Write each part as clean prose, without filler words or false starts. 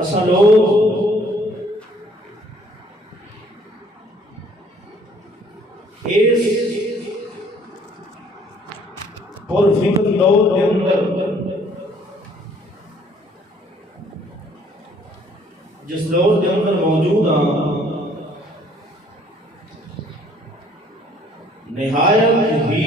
اساں لوگ اس پر فکر دور کے اندر جس دور کے اندر موجود ہیں نہایت ہی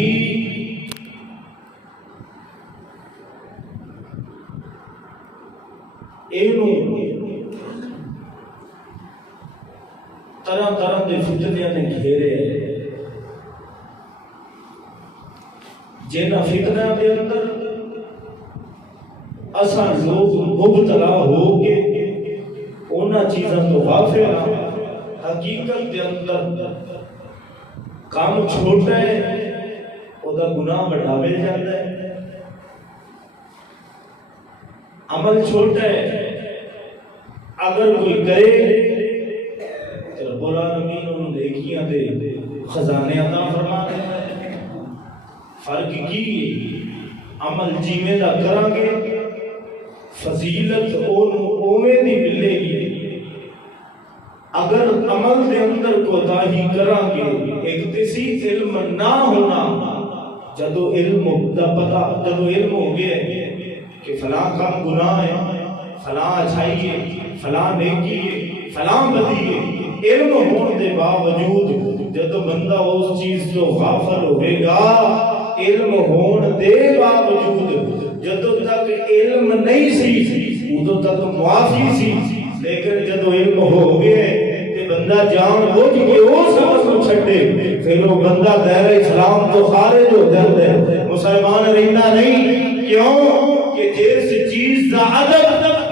طرح طرح کے فتنیاں نے گھیرے جنہاں فتنیاں کے اندر اساں لوگ مبتلا ہو کے انہاں چیزاں تو غافل ہیں، حقیقت کے اندر کام چھوٹا ہے او دا گناہ بڑھاوے جاتا ہے، عمل چھوٹا ہے اگر کوئی کرے تو رب العالمین انہوں دیکھیاں دے خزانے عطا فرما دے۔ فرق کی عمل جیویں دا کران گے فضیلت اوویں دی ملے گی، اگر عمل دے اندر کوتاہی کران گے ایک تسی علم نہ ہونا، جدو علم دا پتہ جدو علم ہو گیا کہ فلاں کام گناہ ہے، فلاں اچھائی ہے، فلاں نیکی ہے، فلاں بدی ہے، علم ہونے دے باوجود جدو بندہ اس چیز جو غافل ہوئے گا، علم ہونے دے باوجود جدو تک علم نہیں سی ادو تک معافی سی، لیکن جدو علم ہو گئے کہ بندہ جان بوجھ کے وہ سبق کو چھٹے پھر وہ بندہ دائرہ اسلام تو خارج ہو جاتا ہے، مسلمان رہنا نہیں۔ کیوں کہ جس چیز دا ادب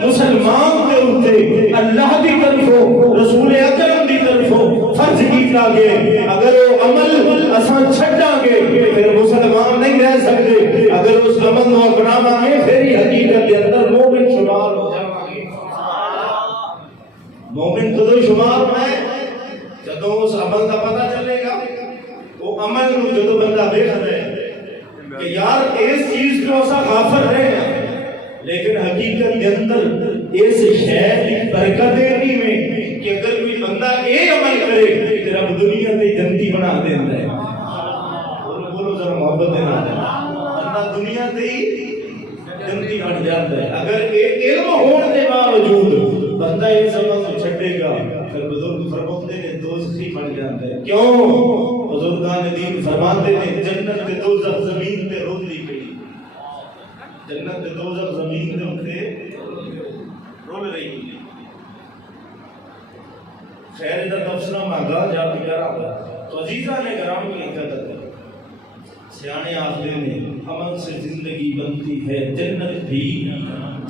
مسلمان کے اوتے اللہ کی طرفوں رسول اکرم کی طرفوں فرض کیتا گیا، اگر وہ عمل اساں چھڈاں گے پھر مسلمان نہیں رہ سکتے، اگر اس عمل کو اپناواں گے پھر ہی حقیقت کے اندر مومن شمار ہو جاواں گے۔ مومن کدو شمار ہے جدو اس عمل کا پتہ چلے گا، وہ عمل کو جدو بندہ دیکھتا ہے کہ یار اس چیز کو اسا غافل رہے ہیں، لیکن حقیقت کے اندر اس شہر کی برکت نہیں میں کہ اگر کوئی بندہ یہ عمل کرے تو رب دنیا تے جنتی بنا دیتا ہے۔ بولو ذرا محبت دینا بندہ دنیا تے جنتی بن جاتا ہے، اگر علم ہونے کے باوجود بندہ اس عمل کو چھٹے گا پھر بزرگ فرماتے ہیں دوزخی بن جاتا ہے۔ کیوں؟ بزرگان دین فرماتے ہیں جنت تے دوزخ زمین تے رول لی گئی، جنت تے دوزخ زمین تے رول رہی ہے۔ خیر دا تفسیرہ مانگا جا بگرا تو عزیزہ نے گرام کی حقیقت ہے، سیانے آخری میں عمل سے زندگی بنتی ہے جنت بھی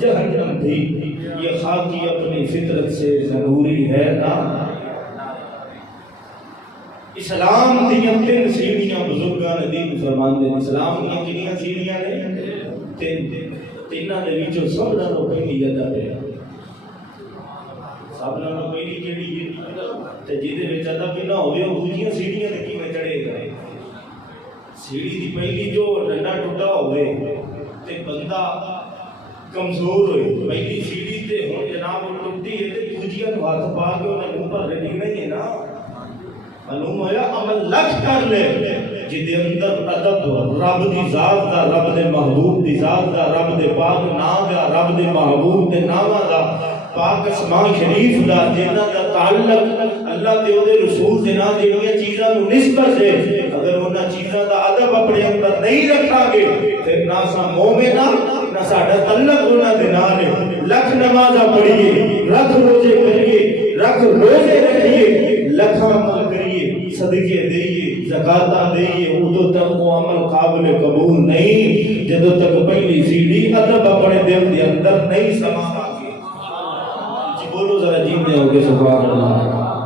جہنم بھی، یہ خاکی اپنی فطرت سے ضروری ہے نا۔ اسلام دیاں تین سیڑھیاں بزرگان دین فرماندے، اسلام دیاں کنیاں سیڑھیاں نے تیناں دے وچوں سب نالوں پہلی ادب ہے، سب نالوں پہلی کیڑی ہے تے جہدے وچ ادب نہ ہوے او دوجیاں سیڑھیاں تے کیویں چڑھے گا۔ سیڑھی دی پہلی جو ڈنڈا ٹوٹا ہوئے تے بندہ کمزور ہوئے، پہلی سیڑھی تے ہن جناب وہ ٹوٹی ہے تے دوجیاں نوں ہاتھ پا کے انہاں اوپر رکھی نہیں ہے نا، معلوم ہویا عمل لکھ کر لے جدے اندر ادب رب دی ذات دا، رب دے محبوب دی ذات دا، رب دے پاک نام دا، رب دے محبوب دے ناماں دا، پاک اسماء شریف دا، جنہاں دا تعلق اللہ تے او دے رسول دے نال جڑیاں چیزاں نوں نسبت ہے، اگر انہاں چیزاں دا ادب اپنے اندر نہیں رکھا گے پھر نہ سا مومن نہ ساڈا تعلق انہاں دے نال ہے۔ لکھ نمازاں پڑھیے، لکھ روزے کریے، لکھ روزے رکھیے، لکھاں عمل کریے، صدقے دئیے، زکاتاں دئیے، ادو تک وہ عمل قابل قبول نہیں جدو تک پہلی سیڑھی ادب اپنے دل دے اندر نہیں سما گے۔ جی بولو ذرا جینے ہو گے سبحان اللہ،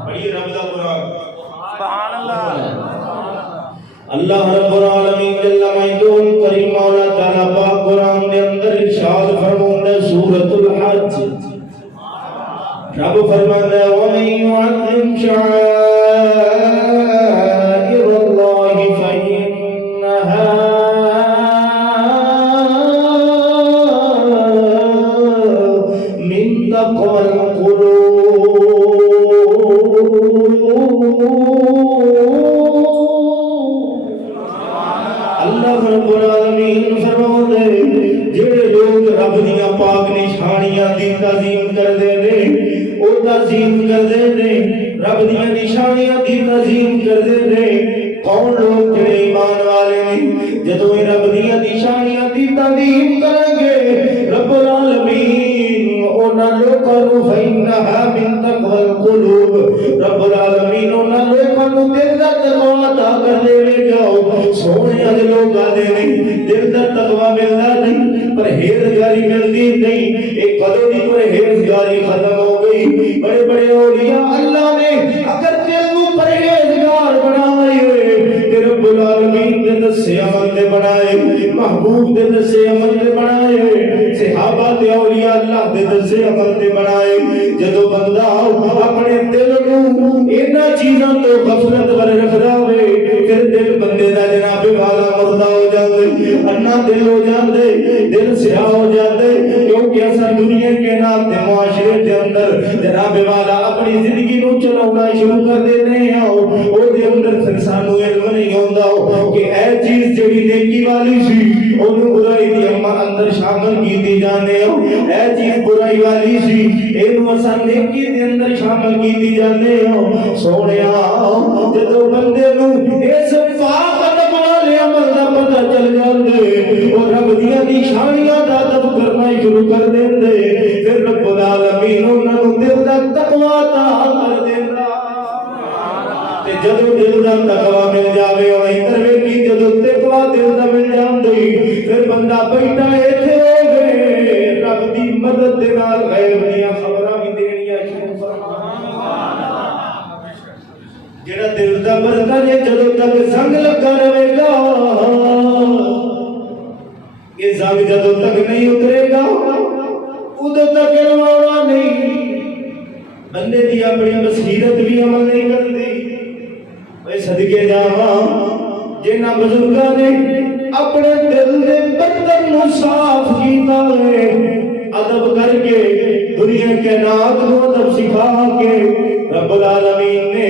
پڑھیے رب دا قرآن سبحان اللہ۔ اللہ رب العالمین جل مجدہ کریم مولا تعالی پاک قرآن دے اندر ارشاد فرماتا ہے سورۃ الحج، رب فرماتا ہے وَمَن يُعَظِّمْ شَعَائِرَ اللَّهِ فَإِنَّهَا مِن تقوى القلوب اللہ رب العالمین فرماتے جڑے لوگ رب دیاں پاک نشانیاں دی تعظیم کردے نے او تعظیم کردے نے رب دیاں نشانیاں دی تعظیم کردے نے کون لوگ جڑے ایمان والے نے جدوں رب دیاں نشانیاں دی تعظیم کریں گے رب العالمین انہاں لوکاں نوں فإنھا من تقوى القلوب رب العالمین انہاں لوکاں نوں دل دا تقوی عطا کر دے گا سونے والے لوگ آدھے نہیں دل دا تقوی ملتا نہیں پرہیزگاری ملتی نہیں ایک کدوں دی پرہیزگاری ختم ہو گئی بڑے بڑے اولیاء اللہ نے اگر دل کو پرہیزگار بنائے ہوئے رب العالمین نے دسے عمل دے بنائے محبوب دے دسے عمل دے بنائے صحابہ دے اولیاء اللہ دے دسے عمل دے بنائے جدو بندہ اپنے دل کو انہاں چیزاں تو غفلت ور رکھدا ہوئے پھر دل بندے دا جناب والا مردہ ہو جاندے انا دل ہو جاندے دل سیاہ ہو جاندے کیونکہ اساں دنیا کے نام تے معاشرے دے اندر جناب والا اپنی زندگی نو چلاونا شروع کر دینے ہیں او دے اندر پھر سانو علم نہیں ہوندا کہ اے چیز جڑی نیکی والی سی اونوں برائی دی اندر شامل کیتی جانے ہو اے چیز برائی والی سی اینو اساں نیکی دے اندر شامل کیتی جانے ہو سونیا جدوں بندے نو اس پاک ادب والے عمل دا پتہ چل جاندے اور رب دیاں نشانیاں دا ادب کرنا شروع کر دیندے پھر رب العالمین انہاں نوں دل دا تقوی عطا کر دیندا تے جدوں دل دا تقوی مل جاوے او ادھر ویکھی جدوں تقوی دل دا مل جاندی پھر بندہ بیٹھا ایتھے ہوے رب دی مدد دے نال غیب دیاں خبراں وی دینیاں شروع فرما جڑا دل دا برتن ہے جدوں تک زنگ لگا رہے گا یہ زنگ جدوں تک نہیں اترے گا ادوں تک علماء نہیں بندے دی اپنی بصیرت بھی عمل نہیں کرتی اے صدقے جاواں جنہاں بزرگاں نے اپنے دل دے برتن نوں صاف کیتا ہے ادب کر کے دنیا کے نات کو ادب سکھا کے رب العالمین نے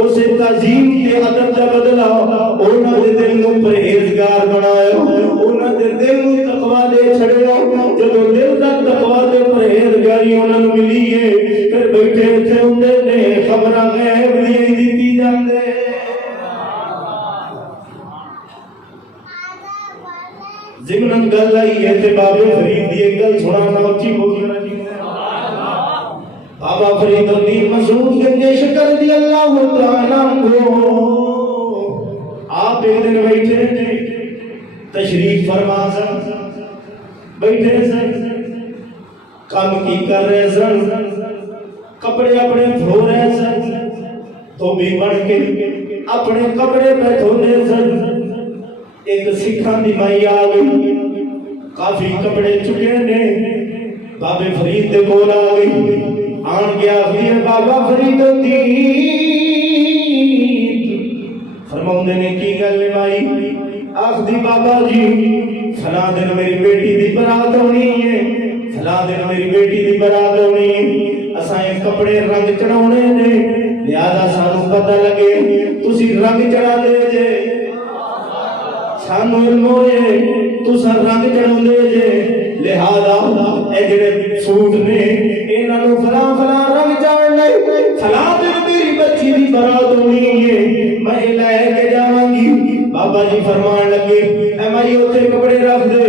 اسے تعظیم کے ادب دا بدلا انہاں دے دل نوں پرہیزگار بنایا انہاں دے دل نوں تقوی دے چھڑیا جدوں دل دا تقوی تے پرہیزگاری انہاں نوں ملی ہے پھر بیٹھے ایتھے ہوندے نے خبراں غیب دی دتی جاندے ضمن گل آئی ہے تے بابے فرید دی ایک گل سنانا اچھی بولنا جی بابا فرید الدین مسعود گنج شکر رضی اللہ تعالی عنہ آپ ایک دن بیٹھے تھے تشریف فرما سن بیٹھے سن کام کی کر رہے سن کپڑے اپنے دھو رہے سن تو بھی بڑھ کے اپنے کپڑے پہ دھونے سن ایک سکھاں دی مائی آ گئی کافی کپڑے چکے نے بابے فرید دے کول آ گئی آن گیا آخری بابا فرید الدین فرماؤندے نے کی گل مائی آخری بابا جی فلاں دن میری بیٹی دی برات ہونی ہے فلاں دن میری بیٹی دی برات ہونی ہے اساں یہ کپڑے رنگ چڑھاونے نے لہذا سانو پتہ لگے تسی رنگ چڑھا دے جے سانو علم ہوئے تساں رنگ چڑھاوندے جے لہذا اے جڑے سوٹ نے انہاں نوں فلاں فلاں رنگ چڑھنا فلاں دن میری بچی دی برات ہونی ہے میں لے کے جاواں گی بابا جی فرمان لگے اے مائی اوتھے کپڑے رکھ دے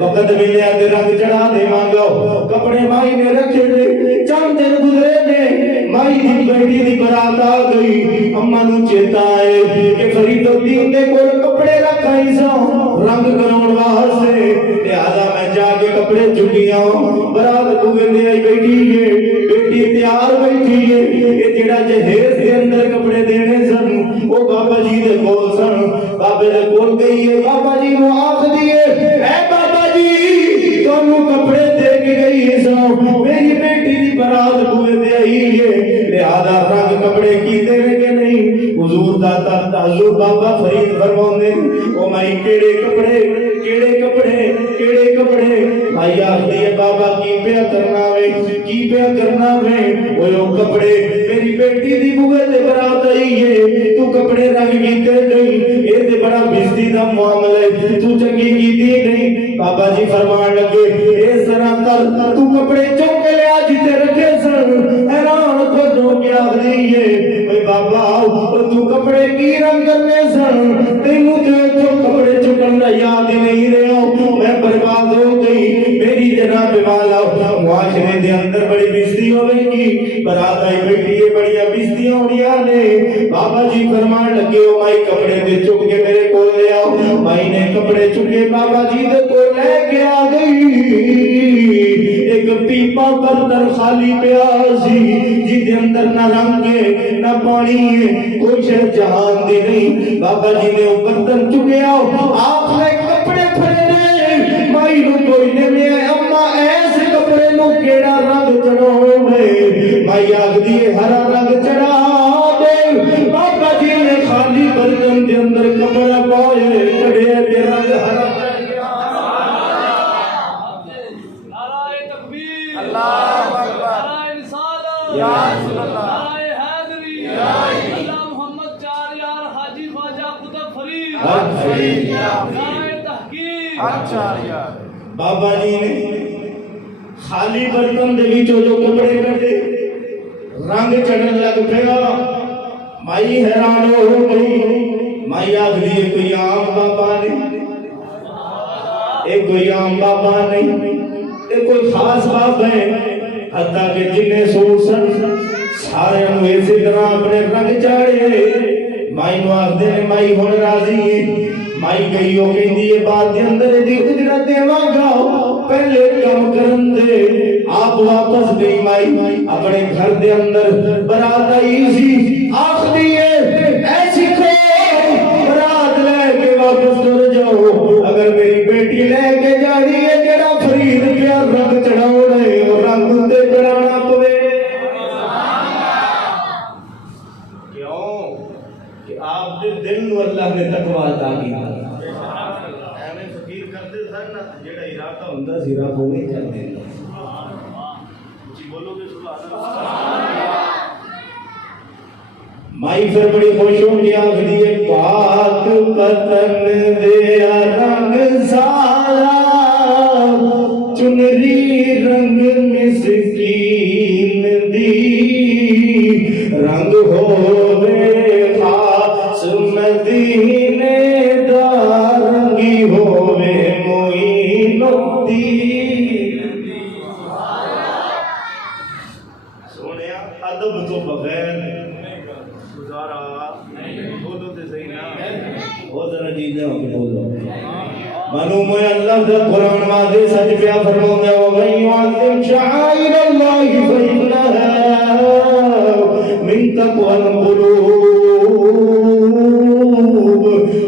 وقت ملیا تے رنگ چڑھا دے مانگو کپڑے مائی نے رکھے نے چند دن گزرے نے مائی دی بیٹی دی برات آ گئی اماں نوں چیتا آئے کہ فرید الدین دے کول کپڑے رکھائی سا رنگ کراون واسطے لہذا میں جا کے کپڑے چکیاں برات کو لے آئی بیٹی ہے بیٹی تیار بیٹھی ہے یہ جڑا جہیز دے اندر کپڑے دینے سن وہ بابا جی دے کول سن بابے دے کول گئی ہے بابا جی نو آکھ دیے اے بابا جی تانوں کپڑے دے کے گئی ہے سو میری بیٹی دی برات کو دے آئی ہے لہذا رنگ کپڑے کی دے کہ نہیں حضور داتا حضور بابا فرید فرماؤندے او مائی کیڑے کپڑے بھائی آخری ہے بابا کی پیا کرنا وے میں کی پیا کرنا میں وہ کپڑے میری بیٹی دی بوے تے برات آئی ہے تو کپڑے رنگ کیتے نہیں اے تے بڑا بزدی دا معاملہ ہے تو چنگی کیتی نہیں بابا جی فرمان لگے اس طرح کر تو کپڑے چوک کے لیا جتے رکھے سن حیران کو جو کیا آخری ہے اے بابا تو کپڑے کی رنگ کرنے سن تینوں تے کپڑے چکن دا یاد ہی نہیں رہا میں برباد ہو گئی میری جناب والا معاشرے دے اندر بڑی بزدی ہوئے گی برات آئی بیٹھی ہے بڑی بزدیاں ہونیاں نے بابا جی فرمان لگے ہو مائی کپڑے دے چک کے میرے کو لے آؤ مائی نے کپڑے چکے بابا جی دے کو لے کے آ گئی ایک پیپا برتن خالی پیاسی جی دے اندر نہ رنگ ہے نہ پانی ہے کوئی شہ جہان دی نہیں بابا جی نے وہ برتن چکے آؤ آپ نے کپڑے پھڑے نے مائی نو کوئی نے لے اما ایسے کپڑے نو کیڑا رنگ چڑھو میں مائی آگ دیئے ہرا رنگ چڑھا دے بابا جی نے خالی برتن دے اندر کپڑا پائے کڑے دے رنگ ہرا چڑھ گیا نعرہ تکبیر اللہ اکبر نعرہ رسالت یا رسول اللہ نعرہ حیدری اللہ محمد چار یار حاجی خواجہ قطب فرید نعرہ تحقیق اچھا بابا جی نے خالی برتن دے وچوں جو کپڑے کٹے رنگ چڑھن لگ پیا مائی حیران ہو گئی مائی آخری کوئی عام بابا نہیں ایک کوئی عام بابا نہیں ایک کوئی خاص بابا ہے حتیٰ کہ جنہیں سوٹ سن سارے انہوں ایسے طرح اپنے رنگ چاڑے مائی نو آخ دے مائی ہون راضی ہے مائی گئی ہو گئی دیئے بات دے اندر دی اجرت مانگا پہلے کم کرن دے آپ واپس گئی مائی اپنے گھر دے اندر برات آئی سی آخ دیئے ایسی کو برات لے کے واپس کر جاؤ اگر میری بیٹی لے کے جا رہی ہے جڑا فرید کیا رنگ چڑھاؤ رہے اور رنگ تے چڑھانا پوے کیوں کہ آپ دے دل نو اللہ نے تقوی عطا کیا ایویں فقیر کرتے سن نا جڑا ارادہ ہوندا سی رب اوویں کر دیندا جی بولو گے سبحان اللہ مائی پھر بڑی خوش ہو گیا آخری ہے پاک پتن دیا رنگ سارا چنری رنگ مسکین دی رنگ ہووے خاص مدینے دا رنگی ہووے معین الدین سونیا ادب تو بغیر گزارا بولو تے صحیح نا بہت ذرا چیزیں ہو کے بولو معلوم ہے اللہ کا قرآن واضح سچ پیا فرماتا ہے وَمَن يُعَظِّمْ شَعَائِرَ اللَّهِ فَإِنَّهَا مِن تَقْوَى الْقُلُوبِ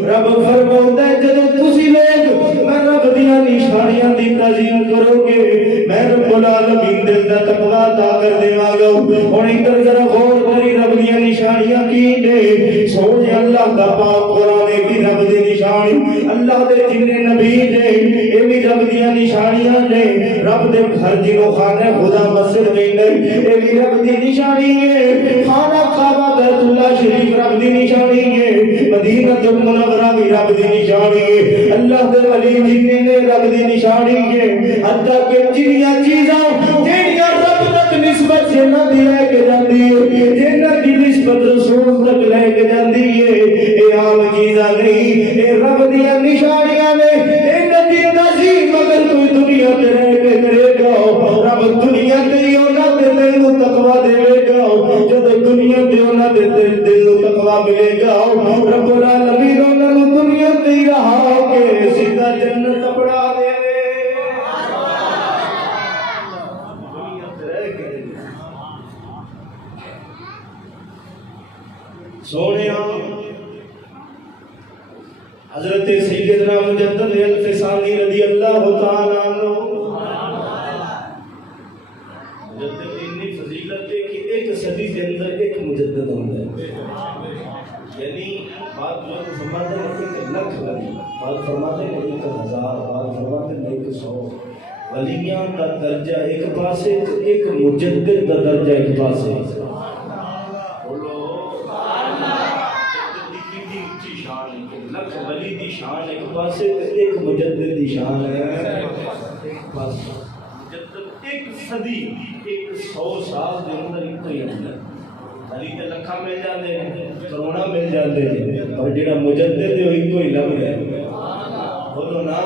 رب فرماتا ہے جب تسی لوگ میں رب دیاں نشانیاں دی تعظیم کرو گے میں رب العالمین دل دا تقوی عطا کر دیواں گا ہن ادھر ذرا غور کری رب دیاں نشانیاں کی نے سونے اللہ دا پاک قرآن بھی رب دی نشانی اللہ دے جن نبی نے اے بھی رب دیاں نشانیاں نے رب دے گھر جنوں خانہ خدا مسجد کہندے اے بھی رب دی نشانی ہے خانہ کعبہ بیت اللہ شریف رب دی نشانی ہے مدینہ المنورہ بھی رب دی نشانی ہے اللہ دے ولی جن نے رب دی نشانی ہے حتیٰ کہ جنیاں چیزاں جنیاں رب تک نسبت جنہ دی لے کے جاندی ہے جنہ کی نسبت رسول تک لے کے جاندی ہے اے عام چیزاں نہیں اے رب دیاں نشانیاں نے اے ندی نظیم اگر کوئی دنیا تے رہ کے کرے گا رب دنیا تے ہی انہاں دے دل نو تقوی دے گا جب دنیا تے انہاں دے دل نو تقوی ملے گا رب العالمین انہاں نو دنیا تے ہی رہا کے سیدھا جنت اپنا دے سونے حضرت سیدنا مجدد الفسانی رضی اللہ تعالیٰ عنہ مجدد اتنی فضیلت ہے کہ ایک صدی کے اندر ایک مجدد ہوتا ہے یعنی بات جو فرماتے ہیں کہ لکھ لگی بات فرماتے ہیں ایک ہزار بات فرماتے ہیں ایک 100 ولیاں کا درجہ ایک پاسے ایک مجدد کا درجہ ایک پاسے بولو لکھ ولی دی شان ایک پاسے ایک مجدد دی شان ہے ایک پاسے مجدد ایک صدی ایک 100 سال دے اندر ایک ہی ہے علی تے لکھاں مل جاندے کروڑاں مل جاندے اور جڑا مجدد ہے وہ ایک ہی لفظ ہے بولو نا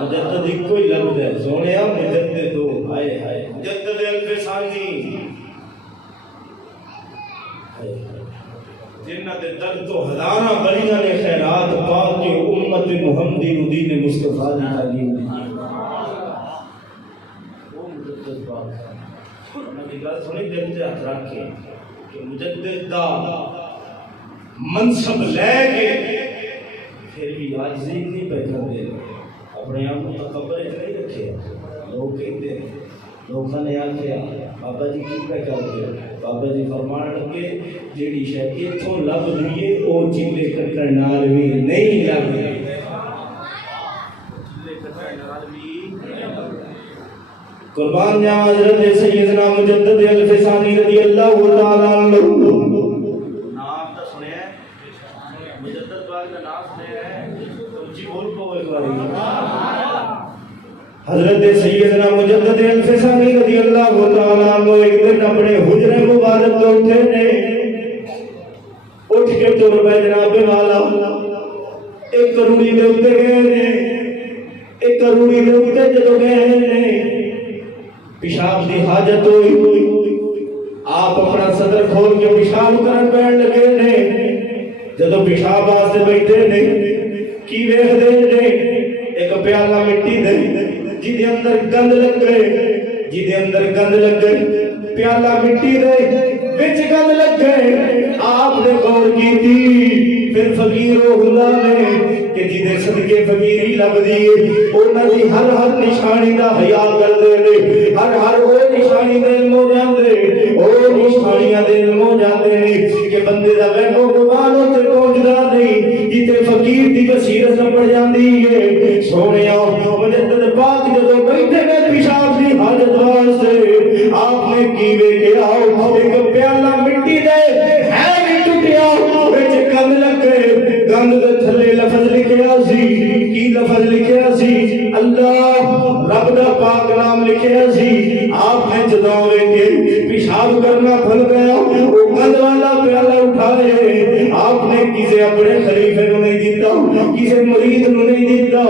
مجدد ایک ہی لفظ ہے سونیا مجدد ہو ہائے ہائے مجدد الفسانی جنہ دے در تو ہزاراں بلیاں نے خیرات پا کے امت محمدی نو دین مصطفیٰ دی تعلیم دی وہ مجدد پاک انہاں دی گل سنی دل تے ہاتھ رکھ کے کہ مجدد دا منصب لے کے پھر بھی عاجزی نہیں پہ کردے اپنے آپ کو تکبر نہیں رکھے لوگ کہتے لوگوں نے آخیا بابا جی کی پہ کرتے بابا جی فرمان لگے جیڑی شاید اتوں لب دیے وہ چیلے کٹن نال بھی نہیں لگے قربان جاواں حضرت سیدنا مجدد الفسانی رضی اللہ تعالی عنہ نام تو سنیا ہے مجدد پاک کا نام سنیا ہے اونچی بول کو ایک بار حضرت سیدنا مجدد الفسانی رضی اللہ تعالی عنہ ایک دن اپنے حجرے مبارک تو اٹھے نے اٹھ کے تر پہ جناب والا ایک کروڑی دے اوتے گئے نے ایک کروڑی دے اوتے جدوں گئے نے پیشاب دی حاجت ہوئی آپ اپنا صدر کھول کے پیشاب کرن بیٹھ لگے نے جدوں پیشاب واسطے بیٹھے نے کی ویکھدے نے ایک پیالہ مٹی دے جدے اندر گند لگ گئے جدے اندر گند لگ گئے پیالہ مٹی دے وچ گند لگ گئے آپ نے غور کی پھر فقیر و خدا نے کہ جدے صدقے فقیری لب دیے انہاں دی ہر ہر نشانی دا حیا کر دے نے ہر وہ نشانی دے علم ہو جاندے او نشانیاں دے علم ہو جاندے نے کہ بندے دا ویکھو گمان تے پہنچدا نہیں جتے فقیر دی بصیرت پڑ جاندی ہے سونیا مجدد پاک جدوں بیٹھے گئے پیشاب دی حاجت واسطے آپ نے کی ویکھیا ایک پیالہ مٹی دے ہے بھی ٹوٹیا وچ گند لگ گئے گند دے تھلے لفظ لکھیا سی کی لفظ لکھیا سی اللہ رب دا پاک نام لکھیا سی آپ نے جدوں ویکھے پیشاب کرنا کھل گیا وہ گند والا پیالہ اٹھائے آپ نے کسے اپنے خلیفے نو نہیں دیتا کسے مرید نو نہیں دیتا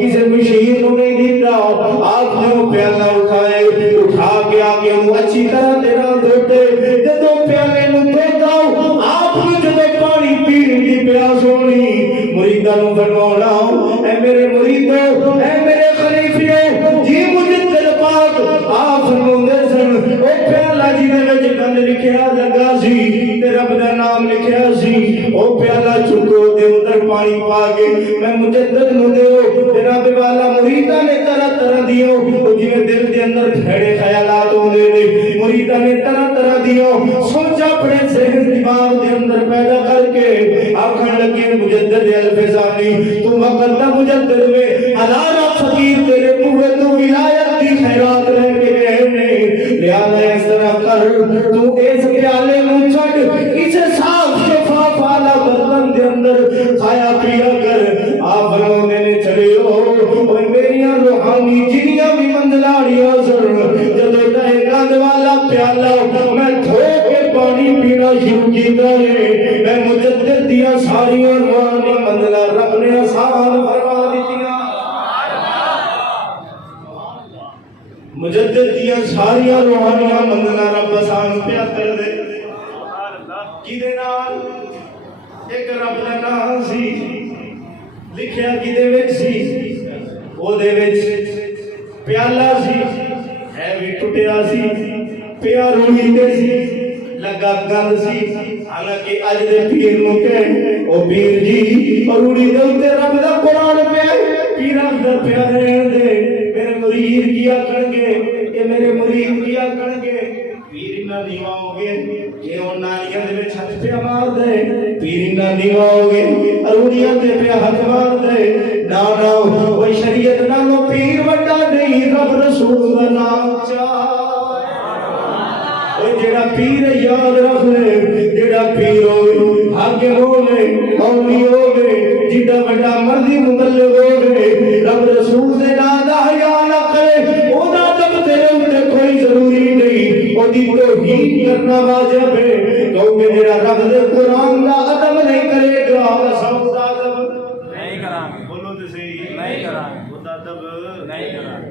کسے مشیر نو نہیں دیتا آپ نے وہ پیالہ اٹھائے اٹھا کے آگے وہ اچھی طرح دینا دھوتے جدوں پیالے نو دھوتا آپ نے جدوں پانی پینے کی پیاس ہونی مریداں نو فرمانا اے میرے مریدو اے میرے خلیفے جی مجدد پاک آپ فرماندے سن او پیالہ جی دے وچ گند لکھیا لگا سی تے رب دا نام لکھیا سی او پیالہ چکو دے اندر پانی پا کے میں مجدد نو دیو جناب والا مریداں نے طرح طرح دیو او جویں دل دے اندر بھڑے خیالات ہوندے نے مریداں نے طرح طرح دیو سوچ اپنے ذہن دماغ دے اندر پیدا کر کے آکھن لگے مجدد الفسانی تو وقت دا مجدد میں ہزارہ فقیر تیرے بوئے تو ولایت دی خیرات لے کے گئے نے لہذا اس طرح کر تو اس پیالے نو چھڈ اسے صاف شفاف والا برتن دے اندر کھایا پیا کر آپ فرماندے نے چلے او میریاں روحانی جنیاں بھی منزلاڑیاں سن جدوں تے گند والا پیالہ میں دھو کے پانی پینا شروع کیتا ہے میں مجدد دیاں ساریاں روحانی منزلاں رب نے آسان فرما دتیاں مجدد دیاں ساریاں روحانیاں منزلاں رب آسان پیا کر دے کیدے نال ایک رب دا نام سی لکھیا کیدے وچ سی او دے وچ پیالہ سی ہے بھی ٹوٹیا سی پیا روڑی تے سی لگا گند سی حالانکہ اج دے پیر نو کہ او پیر جی روڑی دے اوتے رب دا قرآن پہ پیراں دا پیا رہن دے میرے مرید کیا کرن گے اے میرے مرید کیا کرن گے پیر ਇੰਨਾ ਨੀਵਾ ਹੋ ਗਏ ਕਿ ਉਹ ਨਾਲੀਆਂ ਦੇ ਵਿੱਚ ਹੱਥ ਪਿਆ ਮਾਰਦੇ, ਪੀਰ ਇੰਨਾ ਨੀਵਾ ਹੋ ਗਏ ਅਰੂੜੀਆਂ ਤੇ ਪਿਆ ਹੱਥ ਮਾਰਦੇ। ਨਾ ਨਾ ਉਹ ਸ਼ਰੀਅਤ ਨਾਲੋਂ ਪੀਰ ਵੱਡਾ ਨਹੀਂ, ਰੱਬ ਰਸੂਲ ਦਾ ਨਾਮ ਚਾਹ। ਜਿਹੜਾ ਪੀਰ ਯਾਦ ਰੱਖ ਲੈ, ਜਿਹੜਾ ਪੀਰ ਹੋਵੇ ਹਾਕਿਮ ਹੋਵੇ ਮੌਲੀ ਹੋਵੇ ਜਿੱਡਾ ਵੱਡਾ ਮਰਜ਼ੀ ਮੁਬੱਲਿਗ ਹੋਵੇ, ਰੱਬ ਰਸੂਲ ਦੇ ਨਾਂ ਦਾ ਹਯਾ ਨਾ ਕਰੇ, ਉਹਦਾ ਅਦਬ ਤੇਰੇ ਉੱਤੇ ਕੋਈ ਜ਼ਰੂਰੀ ਨਹੀਂ, ਉਹਦੀ ਤੌਹੀਨ ਕਰਨਾ ਵਾਜਬ ਹੈ। ਕਿਉਂਕਿ ਜਿਹੜਾ ਰੱਬ ਦੇ ਕੁਰਾਨ ਦਾ ਅਦਬ ਨਹੀਂ ਕਰੇਗਾ ਅਸਾਂ ਦਾ ਅਦਬ ਨਹੀਂ ਕਰਾਂਗੇ। ਬੋਲੋ ਤੇ ਸਹੀ, ਨਹੀਂ ਕਰਾਂਗੇ। ਉਹਦਾ ਅਦਬ ਨਹੀਂ ਕਰਾਂਗੇ।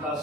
10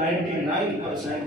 99%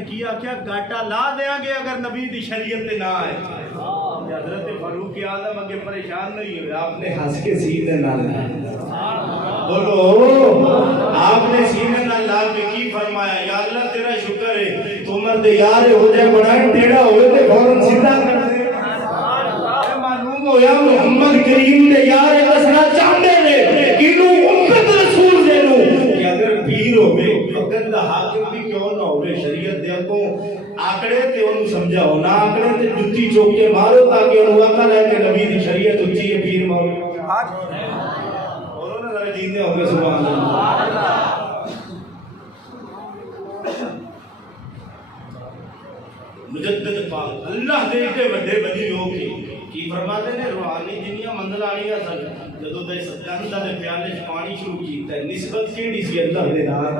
نے کیا کیا گاٹا لا دیا گے اگر نبی دی شریعت نہ آئے. حضرت فاروق اعظم اگے پریشان نہیں ہوئے, آپ نے ہنس کے سینے نال بولو, آپ نے سینے نال لا کے کی فرمایا, یا اللہ تیرا شکر ہے تو مرد یار ہو جائے بڑا ٹیڑھا ہوئے تے فوراً سیدھا کر دے. معلوم ہویا محمد کریم نے یار دسنا چاہتے نے کینو امت رسول دے نو کہ اگر پیر ہوے وقت دا حاکم بھی کیوں نہ ہوے شریعت دے کو آکڑے تے اونوں سمجھاؤ, نہ آکڑے تے جُتی چوک کے مارو تاکہ اونوں آکھا لے کہ نبی دی شریعت اچھی ہے پیر مارو. بولو نا ذرا جیندے ہو گے سبحان اللہ. مجدد پاک اللہ دے کے بڑے بڑی ہو کے کی فرماتے نے روحانی جنیاں منزل آنیاں سن جدوں دے سجدہ دے پیالے چ پانی شروع کیتا ہے. نسبت کیڑی سی اللہ دے نام,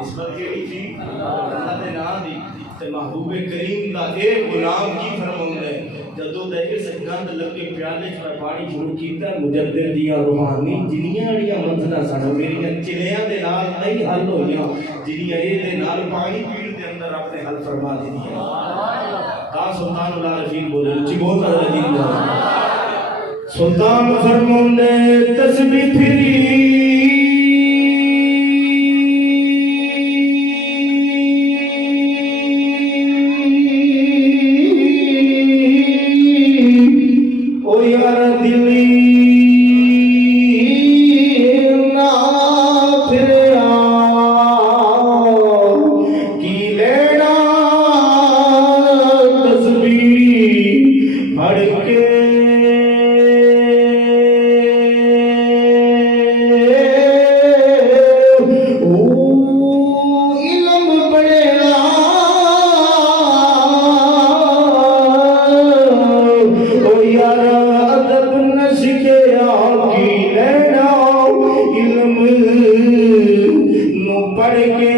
نسبت کیڑی تھی اللہ دے نام دی. تے محبوب کریم دا اے غلام کی فرماوندا ہے جدوں دے سجدہ لگے پیالے چ پانی شروع کیتا ہے. مجدد دیاں روحانی جنیاں اڑیاں منزلاں سن میریاں چلیاں دے نال نہیں حل ہویاں جنیاں اے دے نال پانی پین دے اندر اپنے حل فرما دتیاں. سلطان اللہ رفیق بولے اچھی بہت عظیم سلطان فرماندے تسبیح پھری او یار دلی نا پھریا کی لینا پڑھ کے علم پڑھنا او یار ادب نہ سکھیا کی لینا علم نو پڑھ کے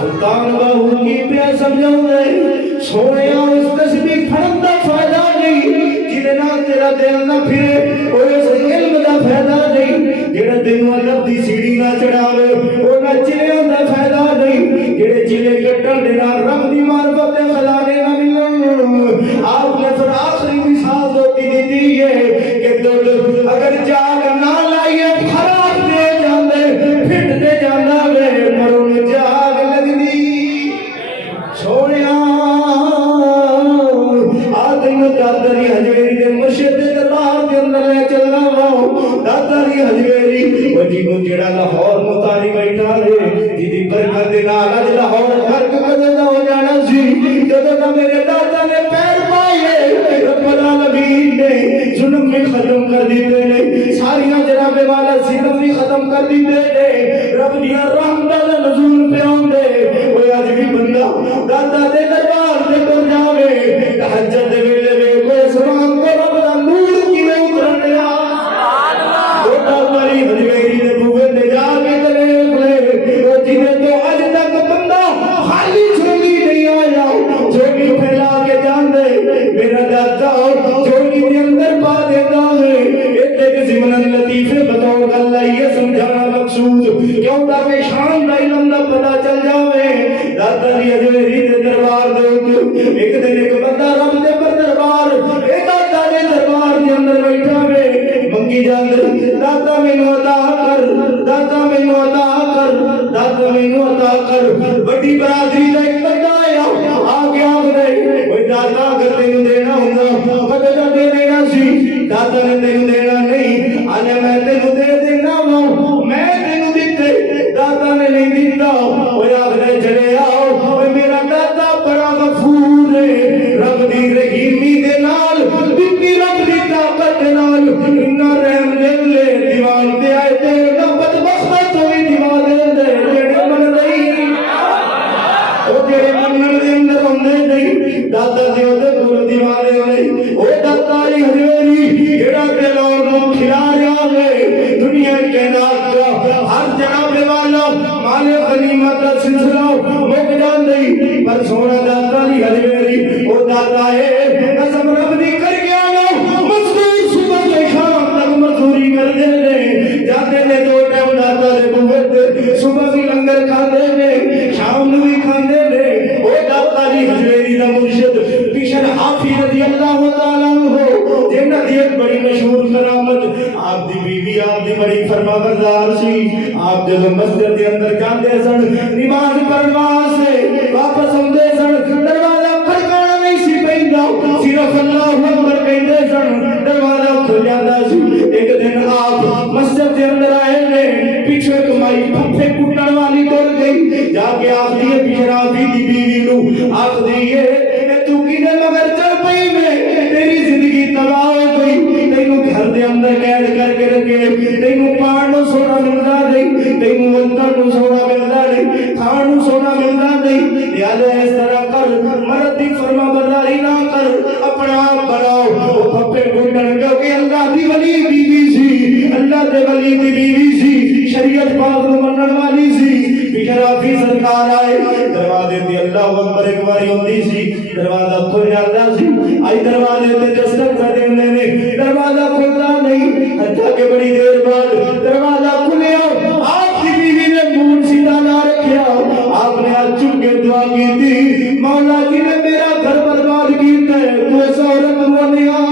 سلطان باہو کی پیا سمجھاؤں گے سونے اس تسبیح پھڑن دا فائدہ نہیں جنہیں نہ تیرا دل نہ پھرے وہ اس علم دا فائدہ نہیں جنہیں دنوں اللہ دی سیڑھی نہ چڑھاوے وہ نہ چلے دا فائدہ نہیں جنہیں چلے کٹن دینا رب دی معرفت خزانے نہ ملن. آپ نے پھر آخری مثال ہوتی دیتی ہے کہ دل اگر جاگ نہ لائیے خراب دے جاندے پھٹ دے جاندہ وے مرون جاگ دادری حجویری دے مرشد دے دربار دے اندر لے چلنا ہوں. دادری حجویری وجی کو جڑا لاہور متاری بیٹھا ہے جدی برکت دے نال اج لاہور گھر کدے دا ہو جانا سی جدوں دا میرے دادا نے پیر پائے رب العالمین نے ظلم بھی ختم کر دیتے نے ساریاں جناب والا ظلم بھی ختم کر دیتے نے رب دیاں رحمتاں دا نزول پہ اوندے اوے اج بھی بندہ دادا دے دربار تے کر جاوے تہجد دے بڑی برادری کا ایک بندہ آیا آ گیا وہ دادا دادا نے تینوں دینا نہیں آنے میں تینوں دے دینا ہوں میں تینوں دیتے دادا نے نہیں دیتا وہ آخر چلے آؤ میرا دادا بڑا غفور ہے رب دی رحیمی دے نال دیتی رب دی طاقت دے نال انہا رحم دل لے دیوان تے آئے تے نہ بدبخت ہوئی دیوان دے جڑے من نہیں او جڑے منن دے اندر ہوندے نہیں دادا دے اودے کول دیوانے نہیں او دادا دی ہزیری جڑا دلوں نوں کھلا رہا ہے دنیا کائنات کا ہر جناب والا مال غنیمت دا سلسلہ مک جاندی پر سونا دادا دی ہزیری او دادا ہے قسم رب دی کر کے آنا مزدور صبح سے شام تک مزدوری کر دے نے جاتے نے دو ٹائم دادا دے بوے صبح بھی لنگر کھاندے نے شام نو بھی کھاندے نے او دادا دی ہزیری دا مرشد پیشن حافظ رضی اللہ تعالی عنہ جنہ دی ایک بڑی مشہور کرامت آپ دی بیوی آپ دی بڑی فرما بردار سی آپ جب مسجد کے اندر جاندے سن نماز پڑھنے سے واپس ہوندے سن دروازہ کھڑکانا نہیں سی پیندا صرف اللہ اکبر کہندے سن دروازہ کھل جاندا سی ایک دن آپ مسجد کے اندر آئے نے پیچھے کمائی پھپھے کٹن والی ٹر گئی جا کے آپ دی پیرافی دی بیوی نو آپ دیئے تو کینے مگر چل پئی میں تیری زندگی تباہ ہو گئی تینوں گھر دے اندر قید کر کے رکھے تینوں پان نو سونا ملدا نہیں تینوں وطن نو سونا ملدا نہیں کھان نو سونا ملدا نہیں یاد اس طرح کر مرد دی فرما برداری نہ کر اپنا آپ بناؤ وہ پھپے گھٹن کیونکہ اللہ دی ولی بیوی سی اللہ دے ولی دی بیوی سی شریعت پاک نو منن والی سی بشرافی سرکار آئے دروازے تے اللہ اکبر ایک باری ہوندی سی دروازہ کھل جاتا سی آئی دروازے تے دستک کر دیندے نے دروازہ کھلتا نہیں حتیٰ کہ بڑی دیر بعد دروازہ کھلیا آپ کی بیوی نے منہ سیدھا نہ رکھیا آپ نے ہاتھ چک کے دعا کی تھی مولا جی نے میرا گھر برباد کیتا ہے تو اس عورت کو نیا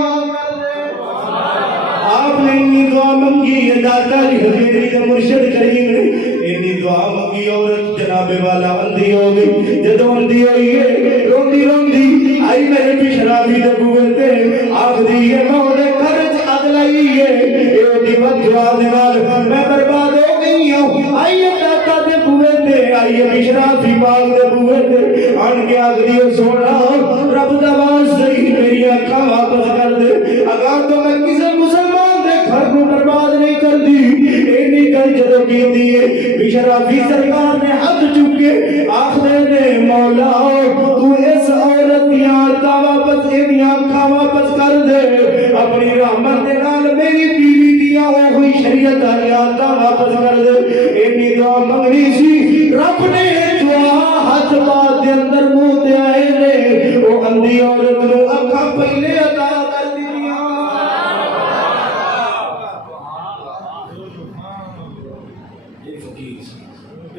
آپ نے انی دعا منگی ہے دادا جی حضیری کے مرشد کریم نے انی دعا منگی عورت جناب والا اندھی ہو گئی جدو اندھی ہوئی ہے روندی روندی آئی میرے پیشرافی دے بوئے تے آپ دیئے مولے خرچ اگلائی ہے اے دیوت دعا دیوال میں برباد ہو گئی ہوں آئیے دادا دے بوئے تے آئیے پیشرافی باغ دے بوئے تے آن کے آگریو سونا رب دواز دئی میری اکھا واپس کر دے اگر تو میں کسے مسلمان دے گھر کو برباد نہیں کر دی اینی گل جدو کی دیئے بشرافی سرکار نے حد چکے آخرے نے مولا تو اس عورت یادتا واپس اینی آنکھا واپس کر دے اپنی رحمت نال میری بیوی دیا ہوئی شریعت یادتا واپس کر دے اینی دعا منگنی سی رب نے دعا ہاتھ بات دے اندر منہ تے آئے نے وہ اندھی عورت نو اکھا پہلے عطا کر دیا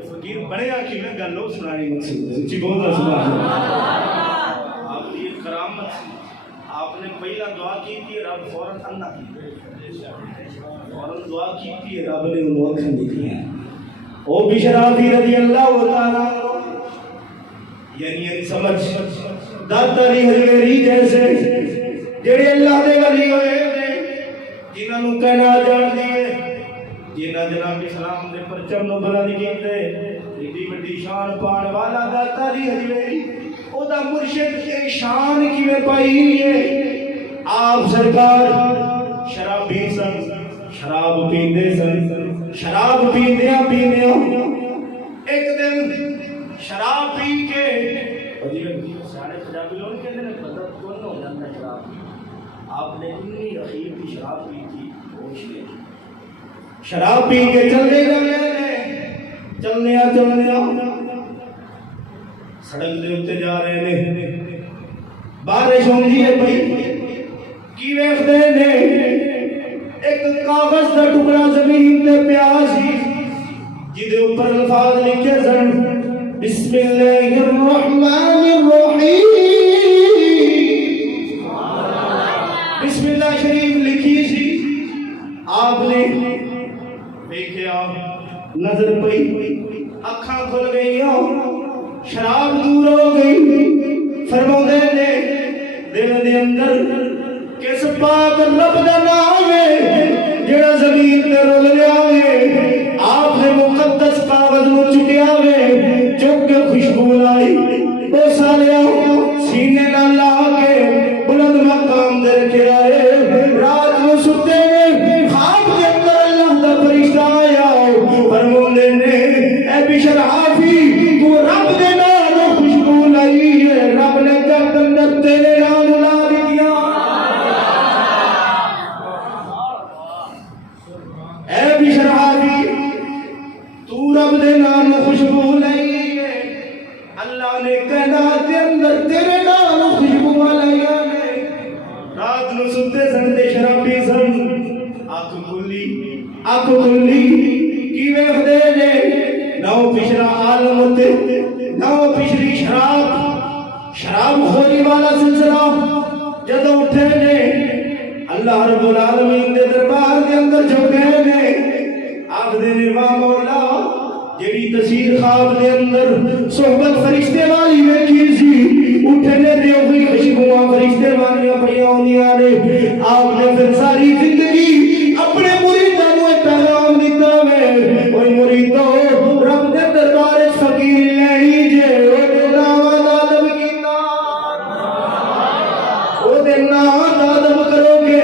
فقیر بڑے آکی میں گلو سنانی مقصد سچی بہت سبحان اللہ آپ کی کرامت آپ نے پہلا دعا کی تھی رب فوراً اندھا کی فوراً دعا کی تھی رب نے انہوں اکھن دی تھی او بشرافی رضی اللہ تعالیٰ یعنی سمجھ داتا دی حجویری جیسے جڑے اللہ دے ولی ہوئے جنہاں نو کہنا جان دیئے جنہاں جناب اسلام دے پرچم نو بلند کیتے ایڈی بڑی شان پان والا داتا دی حجویری او دا مرشد کے شان کیویں پائی ہے آپ سرکار شرابی سن شراب پیندے سن شراب پیندیاں پیندیاں ایک دن شراب پی کے سارے پنجابی لوگ کہتے ہیں بدت کون ہو جاتا ہے شراب آپ نے اتنی اخیر کی شراب پی تھی ہوش لے شراب پی کے چلنے سڑک دے اتے جا رہے ہیں بارش ہوندی ہے بھائی کی ویکھدے نے ایک کاغذ دا ٹکڑا زمین تے پیا سی جدے اوپر الفاظ لکھے سن بسم اللہ الرحمن الرحیم بسم اللہ شریف لکھی سی آپ نے دیکھیا نظر پئی اکھاں کھل گئی شراب دور ہو گئی فرماندے نے دل دے اندر کس پاک رب دا نام ہے جڑا زمین تے رول لیا ہے آپ نے مقدس کاغذ نو چکیا ہے چک کے خوشبو لائی بوسا لیا سینے نال لا کے بلند مقام دے رکھے آئے رات کو ستے خواب کے اندر اللہ دا فرشتہ آیا فرماندے نے اے بشر حافی تو رب دے نام خوشبو لائی ہے رب نے جب اندر تیرے نام لا دیا اے بشر حافی تو رب دے نام خوشبو لائی ہے اللہ نے کائنات کے اندر تیرے نام خوشبو لائی ہے رات نو ستے سن تے شرابی سن اکھ کھلی کی ویکھ دے نے نو پچھلا عالم تے نو پچھلی شراب خوری والا سلسلہ جدوں اٹھے نے اللہ رب العالمین دے دربار دے اندر جھکے نے آخدے نے واہ مولا جیڑی تصویر خواب دے اندر صحبت فرشتے والی ویکھی سی اٹھنے تے وہی خوشبواں فرشتے والیاں پڑیاں ہوندیاں نے آپ نے پھر ساری زندگی اپنے مریداں نوں پیغام دتا ہے اوے مریدو رب دے دربار وچ فقیر لینی جے او دے نام دا ادب کیتا او دے نام دا ادب کرو گے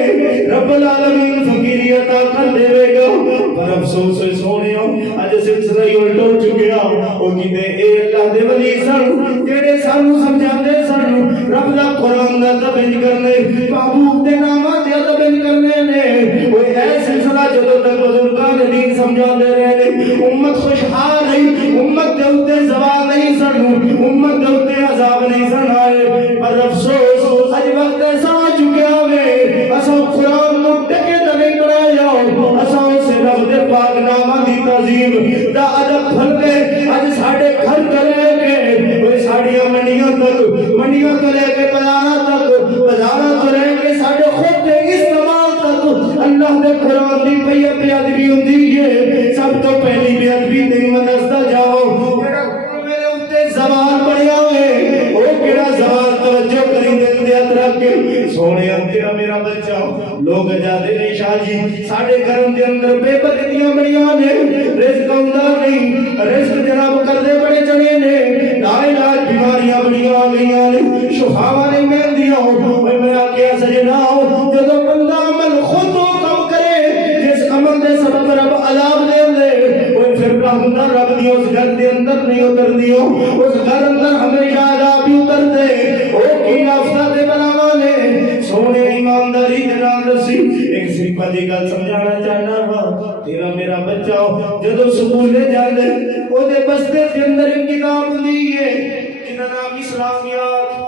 رب العالمین فقیری عطا کر دے گا پر افسوس ہے سونےو اج سلسلہ ہی الٹ ہو چکیا او کیتے اے اللہ دے ولی سن جڑے سانو سمجھاندے سن رب دا قرآن دا ادب کرنے محبوب دے ناماں دے ادب کرنے نے اوے اے سلسلہ جدوں تک بزرگاں دے دین سمجھاندے رہے امت خوشحال نہیں امت دے اوتے زوال نہیں سن امت دے اوتے عذاب نہیں سن آئے پر افسوس اج وقت ایسا آ چکیا ہے اساں قرآن نو ٹکے تے نہیں بنایا اساں اسے رب دے پاک ناماں دی تعظیم دا ادب بھول کے اج ساڈے گھر تے لے کے اوے ساڈیاں منڈیاں تو لے کے بازاراں تو لے کے ساڈے خود دے استعمال تک اللہ دے قرآن دی بے ادبی ہوندی ہے سب تو پہلی بے ادبی تے میں دسدا جاؤ جڑا میرے اوتے زوال بنیا ہوئے او کیڑا زوال توجہ کری دل دے اندر رکھ کے سونیا تیرا میرا بچہ لوگ جاندے نے شاہ جی ساڈے گھروں دے اندر بے برکتیاں بڑیاں نے رزق ہوندا نہیں رزق جناب کردے بڑے چنے نے لا علاج بیماریاں بڑیاں آ گئیاں نے شفاواں نہیں ملدیاں اوے میں آکھیا سجنا جدوں بندہ عمل خود تو کم کرے جس عمل دے سبب رب عذاب دے دے اوے پھر رحمت رب دی اس گھر دے اندر نہیں اتردیاں اس گھر اندر ہمیشہ عذاب ہی اتردے او کی آفتہ دے بلاواں نے سونے ایمانداری دے نال دسی ایک سمپل گل سمجھانا چاہنا وا تیرا میرا بچہ جدوں سکول لے جاندے او دے بستے دے اندر ایک کتاب ہوندی ہے جنہاں نام اسلامیات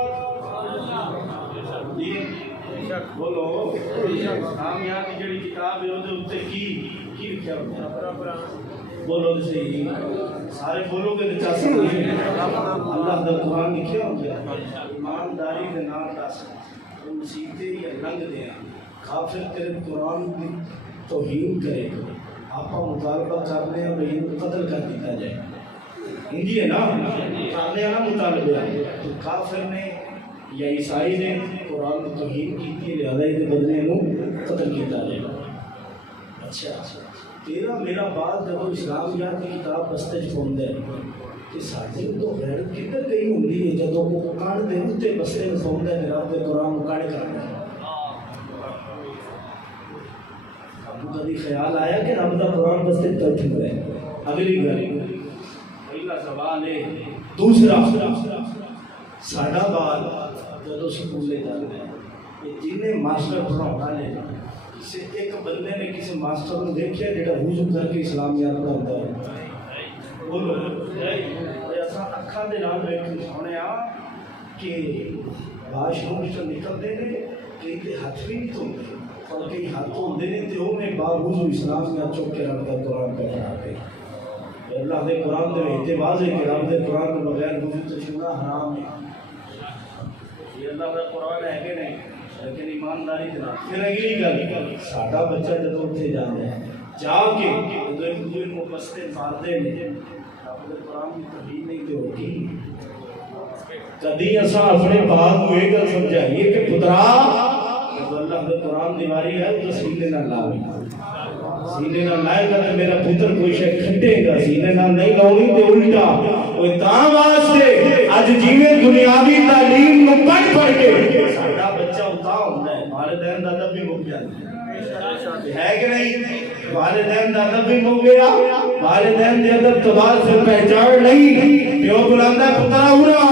بولو اسلامیات دی جڑی کتاب ہے او دے اوتے کی لکھیا ہوندا بولو تے صحیح سارے بولو گے تے چا سمجھ اللہ دا قرآن لکھیا ہوندا ایمانداری دے نال دس مصیبتیں یا لنگ دیا کافر تیرے قرآن کی توہین کرے آپ مطالبہ کرنے اور یہ قتل کر دیتا جائے ہندی ہے نا کرنے والا مطالبہ تو کافر نے یا عیسائی نے قرآن کی توہین کی لہذا یہ بدلے نو قتل کیتا جائے اچھا تیرا میرا بات جب اسلامیات کی کتاب بستے چھوڑ دے کہ ساتھی تو غیرت کدھر گئی ہوندی ہے جدوں وہ کان دے اوتے بستے میں چھوڑ دے رب دے قرآن کاڑے کرنا ہے اب کبھی خیال آیا کہ رب دا قرآن بستے تک چھوڑ رہے اگلی گل پہلا سوال ہے دوسرا ساڈا بال جدوں سکول لے جاندے ہیں جنہیں ماسٹر پڑھاؤنا لے کسی ایک بندے نے کسی ماسٹر کو دیکھا جڑا وضو کر کے اسلامیات پڑھاتا ہے بولو ایسا اکھاں دے نال ویکھ سونے آ کہ واش روم چ نکلدے نے کئی تے ہاتھ بھی نہیں دھوندے اور کئی ہاتھ دھوندے نے تے اونے باوضو اسلامیات چوک کے رب دا قرآن پہ پڑھاتے اللہ دے قرآن دے وچ واضح کہ رب دے قرآن تو بغیر وضو تے چھونا حرام ہے یہ اللہ دا قرآن ہے کہ نہیں لیکن ایمانداری دے نال پھر اگلی گل ساڈا بچہ جدوں اوتھے جاندا ہے جا کے جدوں ایک دوسرے نوں بستے ماردے نے رب دے قرآن کی توہین نہیں تے ہوگی کدی اساں اپنے باپ کو یہ گل سمجھائیے کہ پترا اللہ دے قرآن قرآن دیواری ہے تو سینے نہ لاوی سینے نہ لائے گا تو میرا پتر کوئی شے کھٹے گا سینے نہ نہیں لاؤنی تے الٹا کوئی تاں واسطے اج جیویں دنیاوی تعلیم نو پڑھ کے ساڈا بچہ اتا ہوندا ہے والدین دا ادب بھی مک جاندا ہے کہ نہیں والدین دا ادب بھی مک گیا والدین دے ادب تو بعد پھر پہچان نہیں پیو بلاندا پترا اورا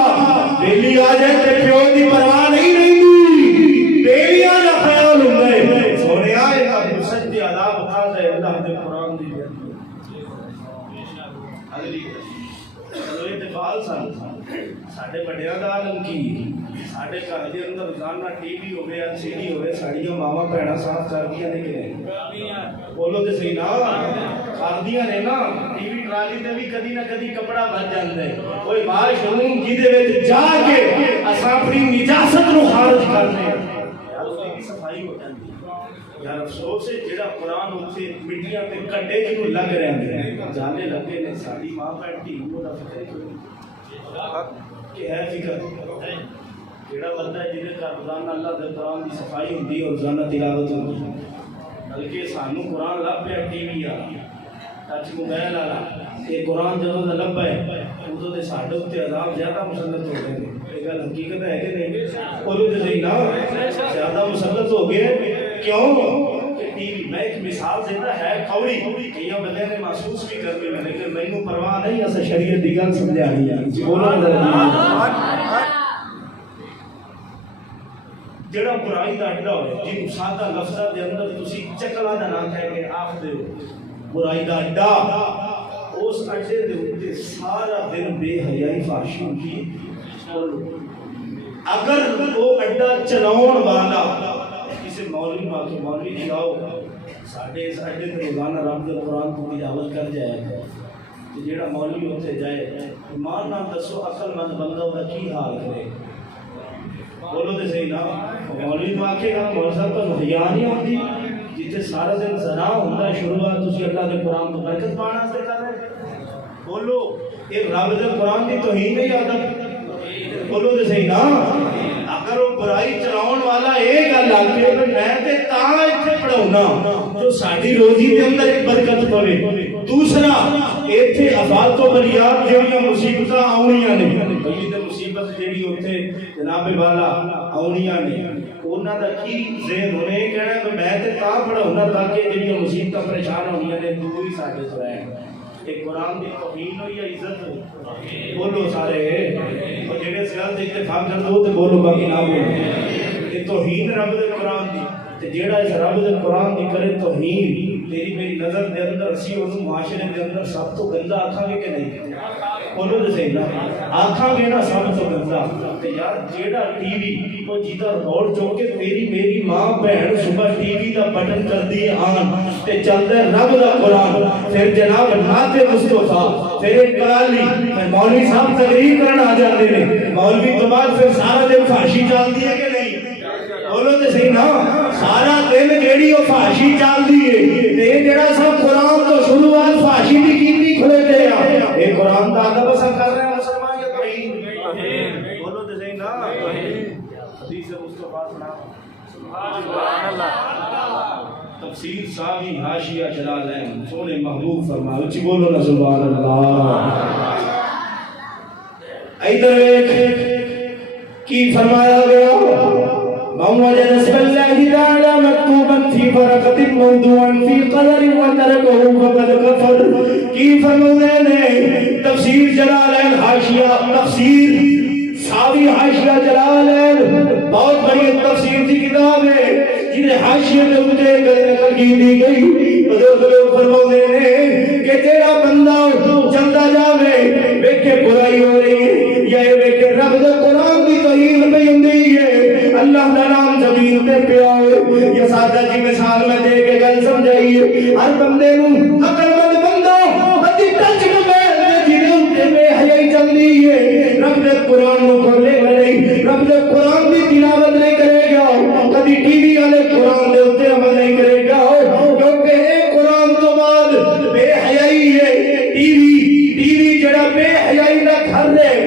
بیلی آ جائے تے پیو دی پرواہ نہیں رہندی بیلیاں دا خیال ہوندا ہے سونیا اے ابو سجدے عذاب بتا دے اللہ دے قرآن دی اگلی چلو اتفاق ساڈے بڑیاں دا عالم کی ساڈے گھر دے اندر روزانہ ٹی وی ہوے یا سی ڈی ہوے ساڈیاں ماواں بھੈਣਾਂ صاف کردیاں نے کہ نہیں بولو تے صحیح نا کردیاں نے نا ٹی وی ٹرالی تے بھی کدی نہ کدی کپڑا بچ جاندا ہے کوئی واش روم جدے وچ جا کے اساں اپنی نجاست نو خارج کرنے یار اس دی صفائی ہو جاندی یار افسوس ہے جڑا قرآن اتنے مٹیاں تے کنڈے جنوں لگ رہے ہیں جانے لگے نے ساڈی ماں بھੈਣ دی وہ دا فکر کہ ہے فکر جڑا بندہ جہدے گھر روزانہ اللہ دے قرآن دی صفائی ہوندی اور روزانہ تلاوت ہوندی بلکہ سانو قرآن لب پیا ٹی وی آ ٹچ موبائل والا یہ قرآن جدوں دا لب ہے ادوں تے ساڈے تے عذاب زیادہ مسلط ہو گئے یہ گل حقیقت ہے کہ نہیں بولو تے صحیح نا زیادہ مسلط ہو گئے کیوں کہ ٹی وی میں ایک مثال دیتا ہے کھوڑی کئی بندے نے محسوس بھی کرتے ہیں لیکن مینوں پرواہ نہیں اسا شریعت دی گل سمجھانی ہے بولو جڑا برائی دا اڈا ہوئے جن سادہ لفظہ دے اندر تسی چکلا دا نام کہہ کے آخ دے ہو برائی دا اڈا اس اڈے دے ہوتے سارا دن بے حیائی فاشی ہوتی اگر وہ اڈا چلاؤن والا کسی مولوی ماتو مولوی جاؤ ساڑھے اس اڈے دے روزانہ رب دے قرآن کو تلاوت کر جائے کہ جڑا مولوی ہوتے جائے ایمان نام دسو عقل مند بندہ ہوگا کی حال کرے بولو تے صحیح نا مولوی تو آکے گا مولوی صاحب پر حیا نہیں ہوتی جتنے سارا دن زنا ہوتا ہے شروعات تسی اللہ دے قرآن کو برکت پانا سے کر رہے بولو یہ رب دے قرآن کی توہین نہیں آتا بولو تے صحیح نا اگر وہ برائی چلاؤن والا ایک گل آکے تو میں تے تاں اتنے پڑھاؤنا جو ساڈی روزی دے اندر ایک برکت پوے دوسرا ایتھے افات و بریات جڑیاں مصیبتاں آونیاں نے بھئی تے مصیبت جڑی اوتھے جناب والا آونیاں نے انہاں دا کی ذہن ہونے کہنا کہ میں تے تاں پڑھاؤنا تاکہ جڑیاں مصیبتاں پریشان ہونیاں نے دور ہی ساڈے تو رہن ایک قرآن دی توہین ہوئی یا عزت بولو سارے اور جڑے سیال سے اتفاق کر دو تے بولو باقی نہ بولو یہ توہین رب دے قرآن دی تے جڑا اس رب دے قرآن دی کرے توہین تیری میری نظر دے اندر اسی اور معاشرے دے اندر سب تو گندا آکھاں گے کہ نہیں بولو تے صحیح نا آکھاں گے نا سب تو گندا تے یار جیڑا ٹی وی او جیتا روڈ چوڑ کے تیری میری ماں بہن صبح ٹی وی دا بٹن کر دی آن تے چلدا ہے رب دا قرآن پھر جناب نعت مصطفیٰ پھر ایک کلالی مولوی صاحب تقریر کرنا آ جاتے ہیں مولوی تو بعد پھر سارا دن فحاشی چلتی ہے کہ نہیں بولو تے صحیح نا سارا دن جیڑی او فحاشی چلدی ہے تے جڑا سب قرآن تو شروعات فحاشی دی کیتی کھڑے تے اے قرآن دا ادب اساں کر رہے ہیں مسلمان یا توہین بولو تے صحیح نا حدیث مصطفیٰ سبحان اللہ تفسیر صاحبی حاشیہ جلالین سونے محبوب فرمایا اچھی بولو نا سبحان اللہ ادھر ایک کی فرمایا گیا من وجد اسم الله تعالى مكتوبا في ورقة موضوعا في قدر وتركه فقد كفر کی فرماتے ہیں تفسیر جلالین حاشیہ تفسیر ساوی حاشیہ جلالین بہت بڑی تفسیر کی کتاب ہے جنہیں حاشیہ میں مجھے نقل کی دی گئی بزرگ لوگ فرماتے ہیں کہ تیرا بندہ چلتا جاوے ویکھے برائی ہو رہی ہے یا ویکھے رب دے قرآن کی توہین پہ ہوندی ہے اللہ کا نام زمین تے پیا ہوئے یا سادہ جی مثال میں دے کے گل سمجھائیے ہر بندے نو عقل مند بندہ ادھی ٹچ موبائل دے جنوں تے بے حیائی چلدی ہے رب دے قرآن نو کھولے گا نہیں رب دے قرآن دی تلاوت نہیں کرے گا کبھی ٹی وی والے قرآن دے اوتے عمل نہیں کرے گا کیونکہ اے قرآن تو بعد بے حیائی ہے ٹی وی جڑا بے حیائی دا گھر ہے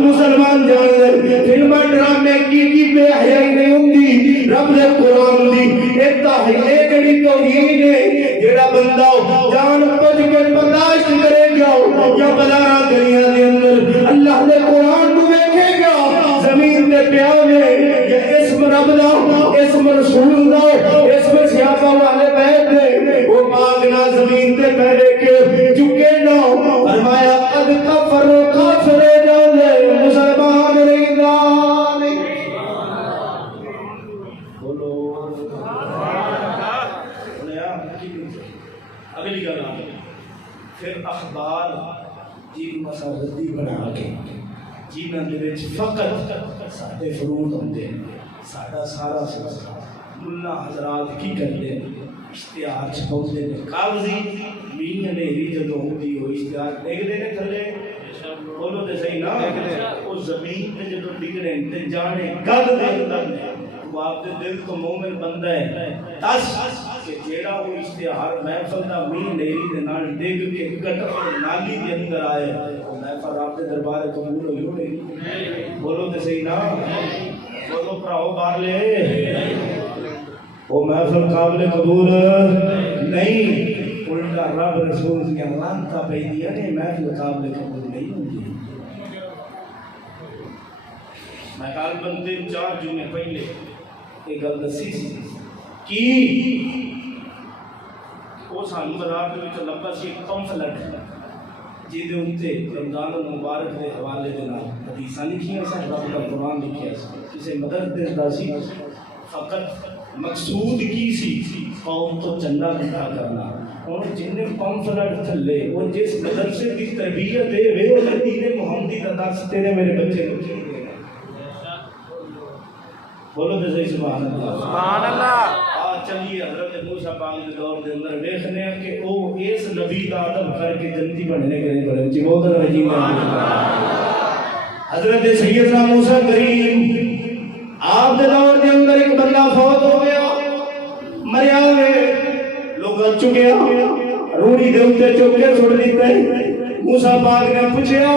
مسلمان جان لے فلم ڈرامے کی بے حیائی نہیں ہوندی رب دے قرآن دی اے جڑی توہین ہے جڑا بندہ جان بوجھ کے برداشت کرے گا یا بلارا گلیاں دے اندر اللہ دے قرآن نو ویکھے گا زمین دے پیاوے یا اسم رب دا اسم رسول دا اسم صحابہ والے بیت دے وہ پاک نہ زمین تے پہلے کے چکے نہ فرمایا قد کفر کافر جاندے مسلمان رہندا بولو اگلی گل پھر اخبار جی مسردی بنا کے جنہاں دے وچ فقط ساڈے فروغ ہوندے ساڈا سارا سلسلہ ملا حضرات کی کرتے اشتہار چھپاؤندے نے کاغذی مین ہنیری جدوں ہوندی ہو اشتہار دیکھدے نے تھلے بولو تے صحیح نا او زمین تے جدوں ڈگڑے تے جانے گد دے اندر وہ آپ دے دل تو مومن بندہ ہے تس کہ جیڑا وہ اشتہار محفل دا مین ہنیری دے نال ڈگ کے گٹر نالی دے اندر آئے وہ محفل آپ دے دربار قبول ہوئی ہوئے بولو تے صحیح نا بولو پراؤ بار لے وہ محفل قابل قبول نہیں الٹا رب رسول کی لعنتاں پہ دیا نے محفل قابل قبول نہیں ہوتی میں کال بندے 4 جمعے پہلے ایک گل دسی سی کی وہ سانو بازار دے وچ لبا سی پمفلٹ جی دے اوتے رمضان المبارک دے حوالے دے نال حدیثاں لکھیاں سن رب دا قرآن لکھیا سی کسے مدد دیندا سی فقط مقصود کی سی قوم تو چندہ اکٹھا کرنا اور جن نے پمفلٹ تھلے وہ جس مدرسے کی تربیت دے وہ دین محمدی کا درس تیرے میرے بچے کو بولو تے صحیح سبحان اللہ سبحان اللہ چلیے حضرت موسیٰ پاک کے دور کے اندر دیکھنے ہیں کہ وہ اس نبی کا ادب کر کے جنتی بننے کے لیے بڑے اچھی بہت رجیم حضرت سیدنا موسیٰ کریم آپ دے دور کے اندر ایک بندہ فوت ہو گیا مریا ہوئے لوگ چکیا روڑی دے اوتے چک کے چھوڑ دیتے موسیٰ پاک نے پوچھیا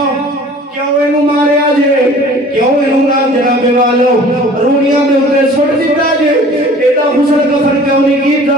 کیوں اینو ماریا جے کیوں اینو نہ جناب والو روڑیاں دے اوتے چھوڑ دیتا جے ایڈا غسل کفن کیوں نہیں کیتا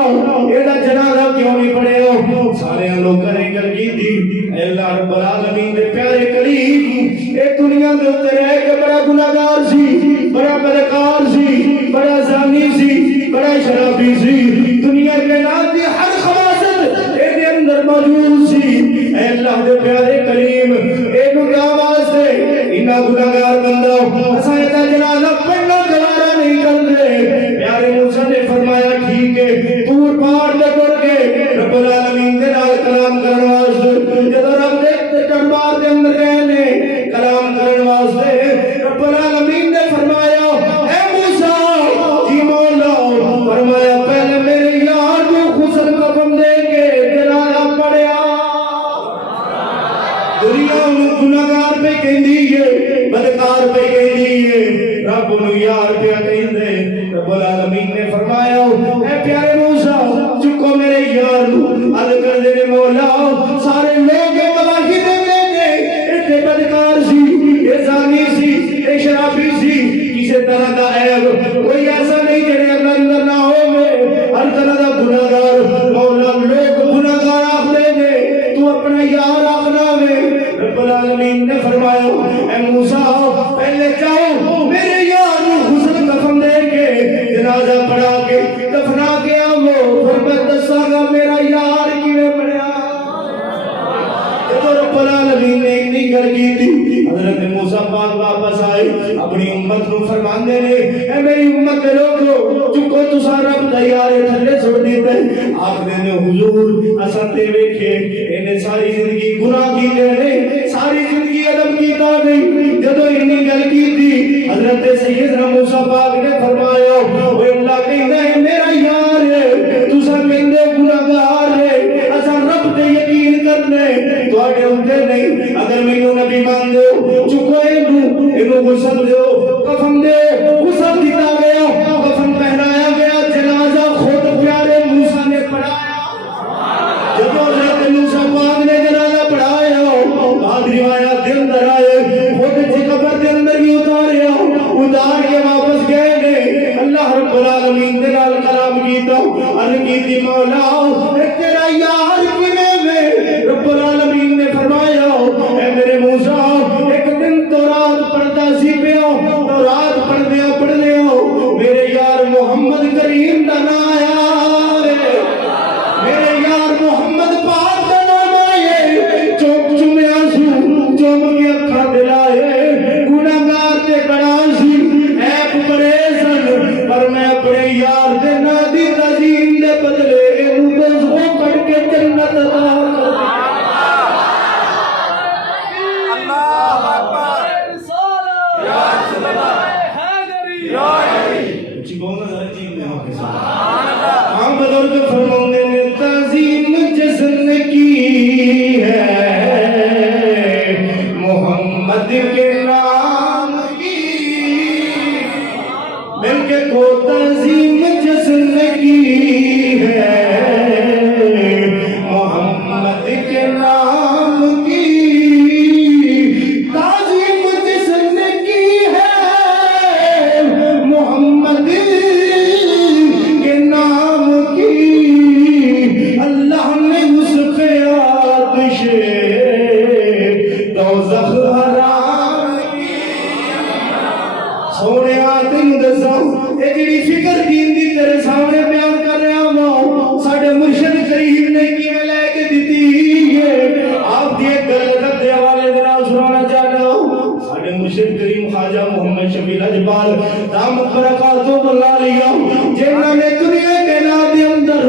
ایڈا جنازہ کیوں نہیں پڑھیا سارے لوگوں نے گل کیتی اے اللہ رب العالمین دے پیارے قریب اے دنیا دے اوتے رہ کے بڑا گناہگار سی بڑا بدکار سی بڑا زانی سی بڑا شرابی سی دنیا کے نام دی ہر خباثت اے دے اندر موجود سی اے اللہ دے پیارے کریم اے نو کیا واسطے انہاں گناہگار بندہ اساں دا جنازہ پڑھنا گوارا نہیں کردے پیارے موسیٰ نے فرمایا ٹھیک ہے دور پہاڑ تے ٹر کے رب العالمین دے نال کلام کرن واسطے جدوں رب دے دربار دے اندر رہنے کلام کرن واسطے رب العالمین نے فرمایا اے موسیٰ جی مولا فرمایا پہلے میرے یار کو غسل کفن دے کے جنازہ پڑھیا دنیا انہوں گناہگار پہ کہندی ہے بدکار پہ کہندی ہے رب انہوں یار پہ کہندے رب العالمین نے فرمایا اے پیارے موسیٰ چکو میرے یار عد کر دے مولا سارے لوگ گواہی دے دے اے بدکار سی اے زانی سی اے شرابی سی کسی طرح دا عیب کوئی ایسا نہیں جڑے اندر نہ ہوئے ہر طرح دا گناہگار مولا لوگ گناہگار آخدے نے تو اپنا یار آخنا وے رب العالمین نے فرمایا اے موسیٰ پہلے جاؤ میرے یار کو غسل کفن دے کے جنازہ پڑھا کے دفنا کے آؤ پھر میں دساں گا میرا یار کیویں بنیا جب رب العالمین نے اتنی گل کی تھی حضرت موسیٰ پاک واپس آئے اپنی امت کو فرماندے نے اے میری امت کے لوگو چکو تساں رب دا یار تھلے چھوڑ دیتے آخدے نے حضور اساں تے ویکھے انہیں ساری زندگی گناہ کیتے نے ساری زندگی ادب کیتا نہیں جدوں اتنی گل کی تھی حضرت سیدنا موسیٰ پاک نے فرمایا اے اللہ کہندا ہے میرا یار ہے تساں کہندے گناہگار ہے اساں رب تے یقین کرنے تواڈے اوتے نہیں اگر مینوں نبی مان دو چکو اینو غسل دیو کفن دے غسل دتا گیا کفن پہنایا گیا جنازہ خود پیارے موسیٰ نے پڑھایا جب حضرت موسیٰ پاک نے جنازہ پڑھایا بعد روایات دے اندر آئے خود جی قبر رب العالمین دے نال کلام کیتا عرض کیتی مولا اے تیرا یار کیویں وے رب العالمین نے فرمایا اے میرے موسیٰ ایک دن تورات پڑھدا سی پیو تورات پڑھدیا میرے یار محمد کریم دا نام آیا میرے یار محمد پاک دا نام آئے چوک چومیا سو چوم کے اکھاں دلائے گناہگار تے بڑا سی ایپ بڑے سن پر میں اپنے یار دے نا دی تعظیم دے بدلے اینو دوزخوں کٹ کے جنت عطا اللہ اکبر یا رسول اللہ یا علی اچھی بولنا ذرا چیز میں ہوں سبحان اللہ ہم بزرگ فرماتے ہیں تعظیم جسن کی ہے محمد کے نام کی مل کے کو تعظیم جسن کی ہے محمد کے نام کی تعظیم جسن کی ہے محمد کے نام کی اللہ نے اس کے آتش دوزخ حرام کی سونے آتن دساں اے جڑی فکر دین دی تیرے سامنے بیان کر رہا ہوں ساڈے مرشد کریم نے کیویں لے کے دتی ہے آپ دی ایک گل حضرت دے حوالے دے نال سنانا چاہتا ہوں ساڈے مرشد کریم خواجہ محمد شفیع اجبال دامت برکاتہ اللہ علیہ جنہاں نے دنیا کے نام دے اندر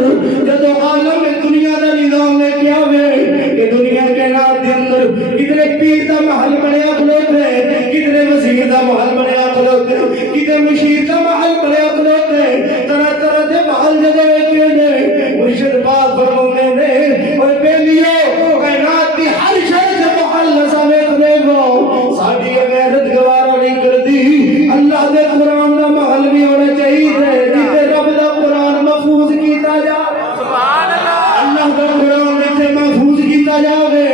جدو عالم دنیا دا نظام نے کیا ہوئے کہ دنیا کے نام دے اندر کدھر پیر دا محل بنیا کھلوتے کدھر وزیر دا محل بنیا کھلوتے کدھر مشیر دا محل بنیا کھلوتے طرح طرح دے محل جگہ کے نے مرشد پاک فرماتے نے اور بیلیو کائنات دی ہر شے سے محل سامنے کھلے گو ساڈی غیرت گوارا نہیں کردی اللہ دے قرآن دا محل بھی ہونا چاہیے جتے رب دا قرآن محفوظ کیتا جائے سبحان اللہ اللہ دا قرآن جتے محفوظ کیتا جائے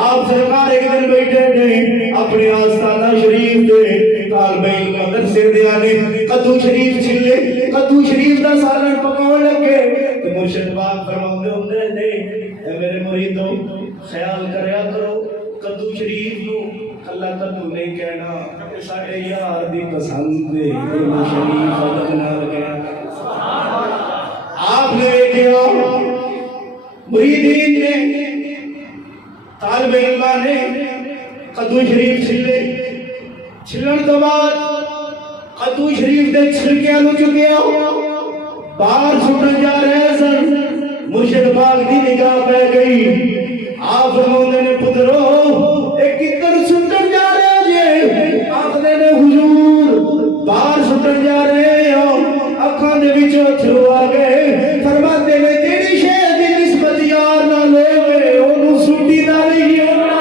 آپ سرکار ایک دن بیٹھے گئے اپنے آستانہ شریف دے طالب علم مدرسے دے آنے قدو شریف چھلے قدو شریف دا سالن پکاؤ لگے تو مرشد پاک فرماتے ہوندے نے اے میرے مریدوں خیال کریا کرو قدو شریف نو اللہ قدو نہیں کہنا ساڑھے یار دی پسند دے قدو شریف ادب نال کہنا آپ نے کیا مریدین نے طالب علمہ نے قدو شریف چھلے چھلن تو بعد قدو شریف دے چھلکیاں نو چکیا باہر سٹن جا رہے سن مرشد پاک دی نگاہ پہ گئی آپ فرماتے نے پترو ایک کتر سٹن جا رہے جے آخدے نے حضور باہر سٹن جا رہے ہو اکھاں دے وچوں اتھرو آ گئے فرماتے نے تیری شے دی نسبت یار نہ لوے اونوں سٹی دا نہیں ہونا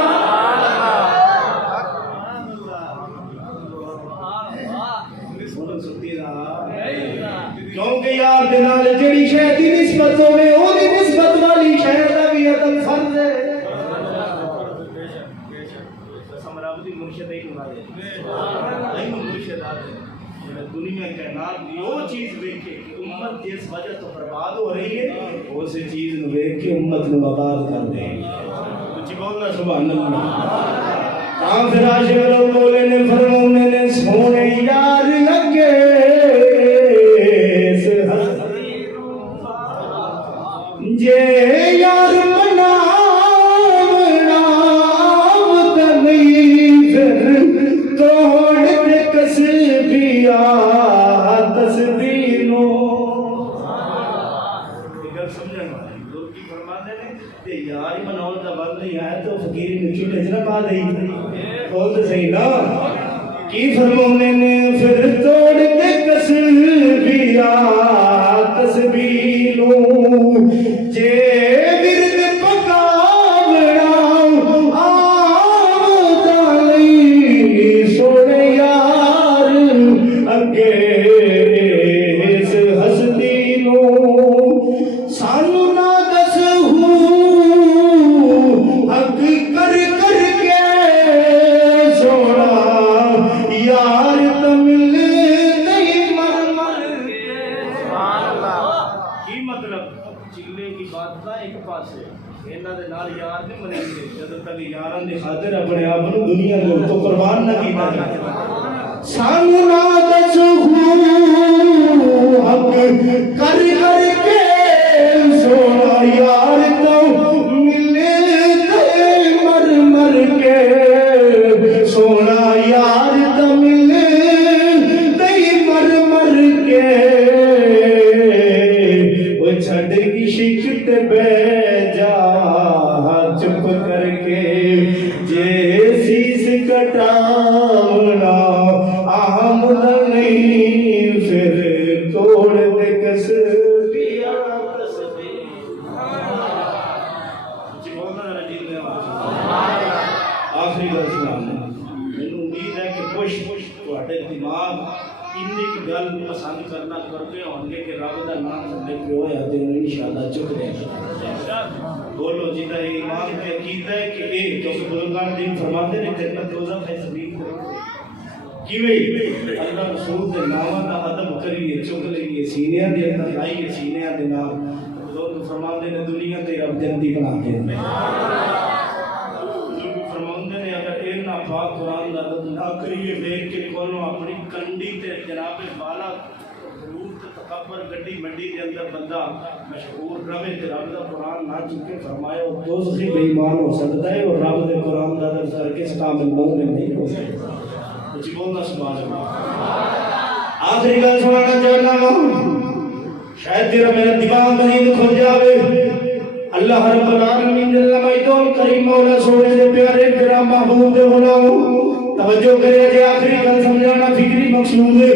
کیونکہ یار دے نال جڑی شے دی نسبت ہوے او دی نسبت والی شے دا بھی عدم فرض ہے سمراوتی مرشد ایک نالے نہیں مرشد آتے دنیا کائنات دی وہ چیز دیکھے کہ امت جس وجہ تو برباد ہو رہی ہے اس چیز نو دیکھ کے امت نو آباد کر دے کچھ بولنا سبحان اللہ کام پھر عاشق لوگ بولے نے فرمانے نے سونے یار لگے جے یار بنا توڑ دے کسبیا تسبیحوں اگر سمجھن والی لوگ کی فرماتے ہیں کہ یار ہی بناؤ دا بند نہیں آیا تو فقیری نے چھوٹے سے نہ پا دئی بول تو صحیح نا کی فرمانے نے پھر توڑ دے کسبیا تسبیحوں جے ورد پکاوڑا سونے یار اگے اس ہستی نو سانو نہ دس حق کر کر کے سونا یار تو مل نہیں مر مر کے چیلے کی بات نہ ایک پاسے انہاں دے نال یار نہیں منیندے جدوں تک یاراں دی خاطر اپنے آپ نو دنیا دے تو قربان نہ کیتا جائے سانو نہ دس حق کر کر کے سونا یار تو ملے تے مر مر کے سونا یار تو ملے تے مر مر کے وہ چھڈ عشق تے بہ جا چپ کر کے جے سیس کٹاونا آمد نہیں پھر توڑ دے کس پیا تسبیح جی بولنا رجیل میں آخری گل سنانا مینوں امید ہے کہ کچھ تواڈے دماغ انی کی گل پسند کرنا کرتے ہوں گے کہ رب دا نام لے کے ہویا تے انشاءاللہ چک دے بولو جی دا ایمان پہ عقیدہ ہے کہ اے کیونکہ بزرگان دین فرماتے ہیں جنت دوزخ ہے زمین کیویں اللہ رسول دے ناماں دا ادب کریے چک لئیے سینیاں دے اندر لائیے سینیاں دے نال بزرگ فرماتے ہیں دنیا تے رب جنتی بنا کے بزرگ فرماتے ہیں اگر اے نا پاک قرآن دا ادب نہ کریے دیکھ کے کولوں اپنی کنڈی تے جناب والا تکبر گڈی منڈی کے اندر بندہ مشہور رہے تے رب دا قرآن نہ چکے فرمایا وہ دوزخی بے ایمان ہو سکتا ہے اور رب دے قرآن دا درس کر کے کامل مومن نہیں ہو سکتا جی بولنا سبحان اللہ آخری گل سنانا چاہنا ہوں شاید تیرا میرا دماغ مزید کھل جاوے اللہ رب العالمین جل مجدہ کریم مولا سونے دے پیارے تیرا محبوب دے غلام توجہ کرے جے آخری گل سمجھانا فکری مقصود ہے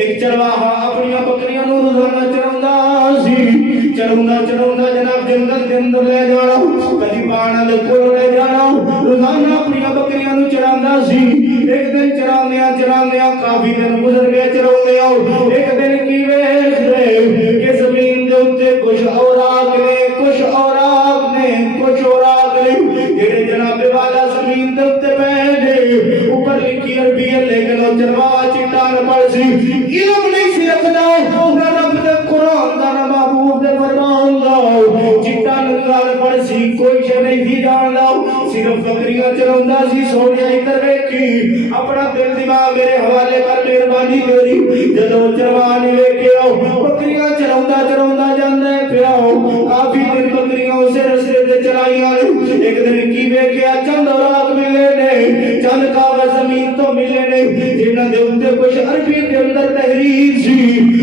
ایک چرواہا اپنی بکریاں نو روزانہ چراوندا سی چراوندا جناب جنگل دے اندر لے جانا کدی پانا دے کول لے جانا روزانہ اپنی بکریاں نو چراوندا سی ایک دن چراندیاں کافی دن گزر گئے چراوندیاں ایک دن کی ویکھ رہے کہ زمین دے اوتے کچھ اوراق نے جڑے جناب والا زمین دے اوتے پے گئے اوپر لکھی عربی ہے لیکن وہ چرواہا چٹا نہ پڑھ سی علم نہیں سی رکھدا نہ رب دے قرآن دا نہ محبوب دے فرمان دا چٹا ننگا نہ پڑھ سی کوئی شے نہیں سی جاندا صرف بکریاں چراوندا سی سونیا ادھر ویکھی اپنا دل دماغ میرے حوالے کر مہربانی تیری جدوں چرواہا نے ویکھیا بکریاں چراوندا جاندا ہے پیا کافی دن بکریاں اسے رستے تے چرائیاں ایک دن کی ویکھیا چند اوراق ملے نے چند کاغذ زمین تو ملے نے جنہاں دے اوتے کچھ عربی دے اندر تحریر سی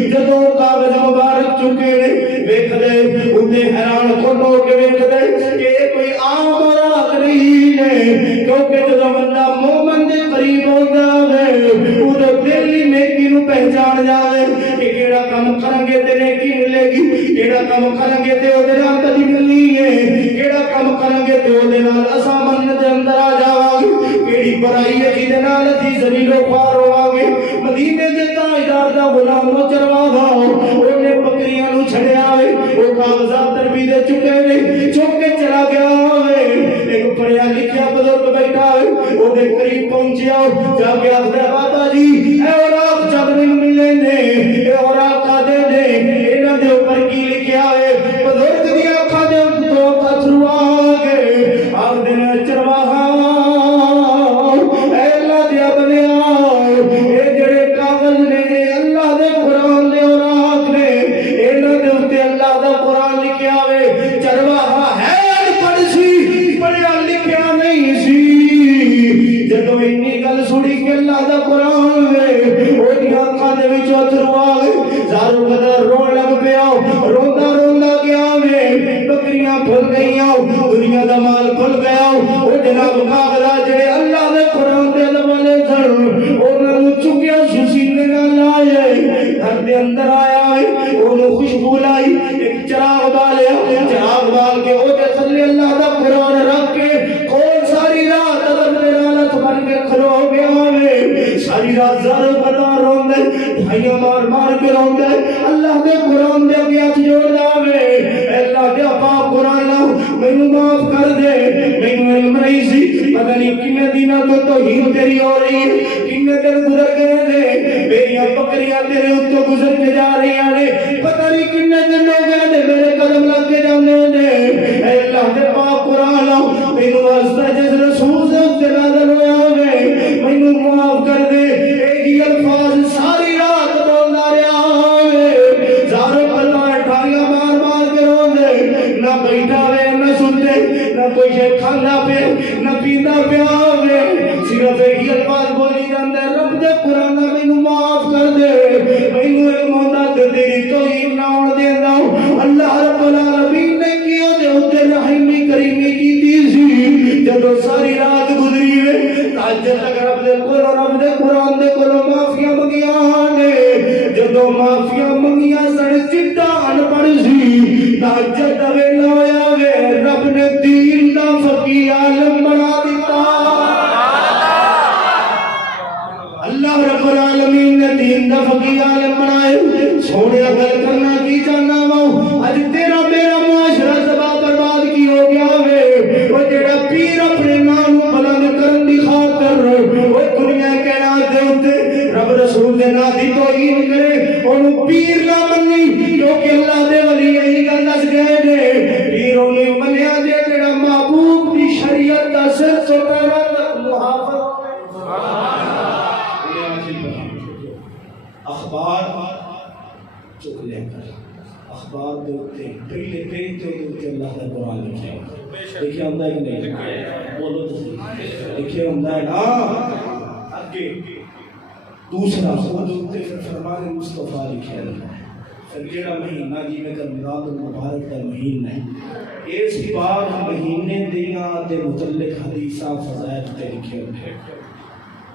جدوں کاغذ مبارک چکے نے ویکھ دے اوتے حیران کھل ہو کے ویکھ دے کہ کوئی عام اوراق نہیں نے کیونکہ جدوں بندہ مومن دے قریب ہوندا ہے اودے دل دی نیکی نو پہچان جاوے کہ کیڑا کم کریں گے تے نیکی ملے گی کیڑا کم کریں گے تے اودے نال کدی ملنی ہے کیڑا کم کریں گے تے اودے نال اساں من دے اندر آ جاواں گے کیڑی برائی ہے جے نال اسی زمینوں پار ہوواں گے مدینے دے تاجدار دا غلام نو چرواہا اونے بکریاں نو چھڈیا وے او کاغذات تربی دے چکے نے چک کے چلا گیا وے ایک پڑھیا لکھیا بزرگ بیٹھا ہے او دے قریب پہنچیا جا کے آخدا بابا جی اے اوراق جب نہیں ملے نے اے اوراق دے دے انہاں دے اوپر کی لکھیا ہے بزرگ دی اکھاں دے تو پتھرو آ گئے آخدے نے چرواہا اے اللہ دیا بنیا اے جڑے کاغذ نے اللہ دے قرآن دے اوراق نے انہاں دے اوتے اللہ دا قرآن لکھیا ہوئے چرواہا ہے پڑھ سی پڑھیا لکھیا نہیں سی جدوں انی گل سنی کہ اللہ دا قرآن وے اودی اکھاں دے وچ اترو آ گئے زارو قدر رون لگ پیا روندا گیا وے بکریاں پھل گئیاں دنیا دا مال پھل گیا او جناب کاغذ جڑے اللہ دے قرآن دے حوالے سن انہاں نو چکیا سینے نال لائے گھر دے اندر آیا اونوں خوشبو لائی ایک چراغ بالیا چراغ بال کے او تے تھلے اللہ دا قرآن رکھ کے کول ساری رات ادب دے نال بن کے کھلو گیا وے ساری رات زارو بنا روندے بھائیاں مار کے روندے اللہ دے قرآن دے اگے ہاتھ جوڑدا وے اللہ دے پاک قرآن مینوں معاف کر دے مینوں علم نہیں سی پتہ نہیں کنے دنوں تو توہین تیری ہو رہی ہے کنے دن گزر گئے نے میری بکریاں تیرے اوتوں گزر کے جا رہی ہیں پتہ نہیں کنے دن ہو گئے نے میرے قدم لگ کے جا جاندے نے اے اللہ دے پاک قرآن مینوں واسطہ جس رسول سے نازل ہویا ہوئے مینوں معاف کر دے ایک الفاظ ساری رات بولدا رہیا ہوئے زارو پلواں ٹھاریاں مار مار کے روندے نہ بیٹھا ہوئے نہ سنتے نہ کوئی شے کھانا پہ نہ پیندا پیا ہوئے صرف ایک الفاظ بولی جاندے رب دے قرآن مینوں معاف کر دے مینوں علم ہوندا تے تیری توہین نہ ہون دیندا اللہ رب العالمین نے کیوں دے اوتے رحیمی کریمی کیتی سی جدوں ساری رات گزری وے تہجد تک رب دے قرآن دے کولوں معافیاں منگیاں نے جدوں معافیاں منگیاں سن چٹا ان پڑھ سی تہجد دا ویلا ہویا وے رب نے دین دا فقیہ عالم بنا دتا اللہ رب العالمین نے دین دا فقیہ عالم بنائے سونے گل کرنا کی جاننا وا اج تیرا میرا معاشرہ تباہ برباد کی ہو گیا وے وہ جڑا پیر اپنے نام بلند کرن دی خاطر وہ دنیا کائنات دے اوتے رب رسول دے نام دی توہین کرے اونوں پیر نہ منی کیونکہ اللہ دے ولی یہی گل دس گئے نے پیر اونوں منیا جے جڑا محبوب دی شریعت دا سر سوٹا محافظ اخبار چک لے کر اخبار دے اوتے پہلے پیج تے اوتے اللہ دا قرآن لکھیا لکھیا ہوندا ہے کہ نہیں بولو تو لکھیا ہوندا ہے نا اگے دوسرا خود اوتے فرمان مصطفیٰ لکھیا ہے پھر جڑا مہینہ جی میں رمضان المبارک دا مہینہ ہے اس پاک مہینے دیاں تے متعلق حدیثاں فضائل تے لکھے ہوتے ہیں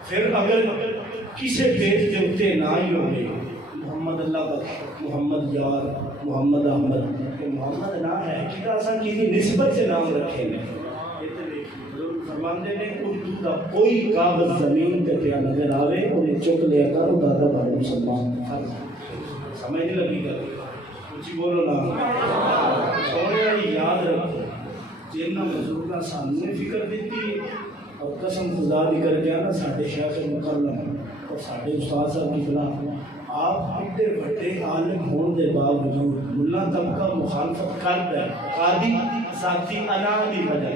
پھر اگر کسی پیج کے اوتے نہ ہی ہوئے محمد اللہ کا محمد یار محمد احمد کہ محمد نہ ہے کہ اساں کسی نسبت سے نام رکھے نے فرماندے نے اردو دا کوئی کاغذ زمین تے پیا نظر آوے انہیں چک لیا کرو دادا بھائی مسلمان سمجھ نہیں لگی گل کچھ بولو نا سونے یاد رکھو جنہ بزرگاں سامنے فکر دیتی اور قسم خدا دی کر کے نا ساڈے شیخ مکرم اور ساڈے استاد صاحب کی خلاف آپ ایڈے بڑے عالم ہون دے باوجود ملا طبقہ مخالفت کرتا ہے قاضی ذاتی انا دی وجہ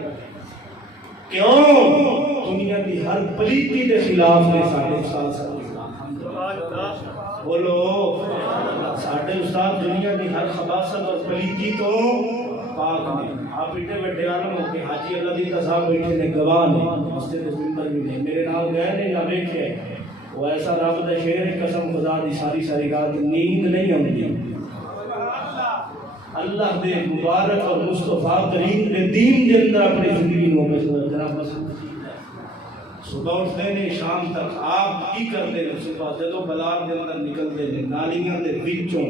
کیوں دنیا کی ہر پلیتی کے خلاف نے ساڈے استاد صاحب کے خلاف بولو ساڈے استاد دنیا کی ہر خباثت اور پلیتی تو پاک نے آپ ایڈے بڑے عالم ہو کے حاجی اللہ دی صاحب بیٹھے نے گواہ نے مسجد منبر بھی نے میرے نال گئے نے نہ بیٹھے وہ ایسا رب دا شعر قسم خدا دی ساری رات نیند نہیں آتی اللہ دے مبارک اور مصطفیٰ کریم دے دین دے اندر اپنی زندگی نو جناب صبح اٹھتے نے شام تک آپ کی کرتے ہیں صبح جدو بلار دے اندر نکلتے ہیں نالیاں دے وچوں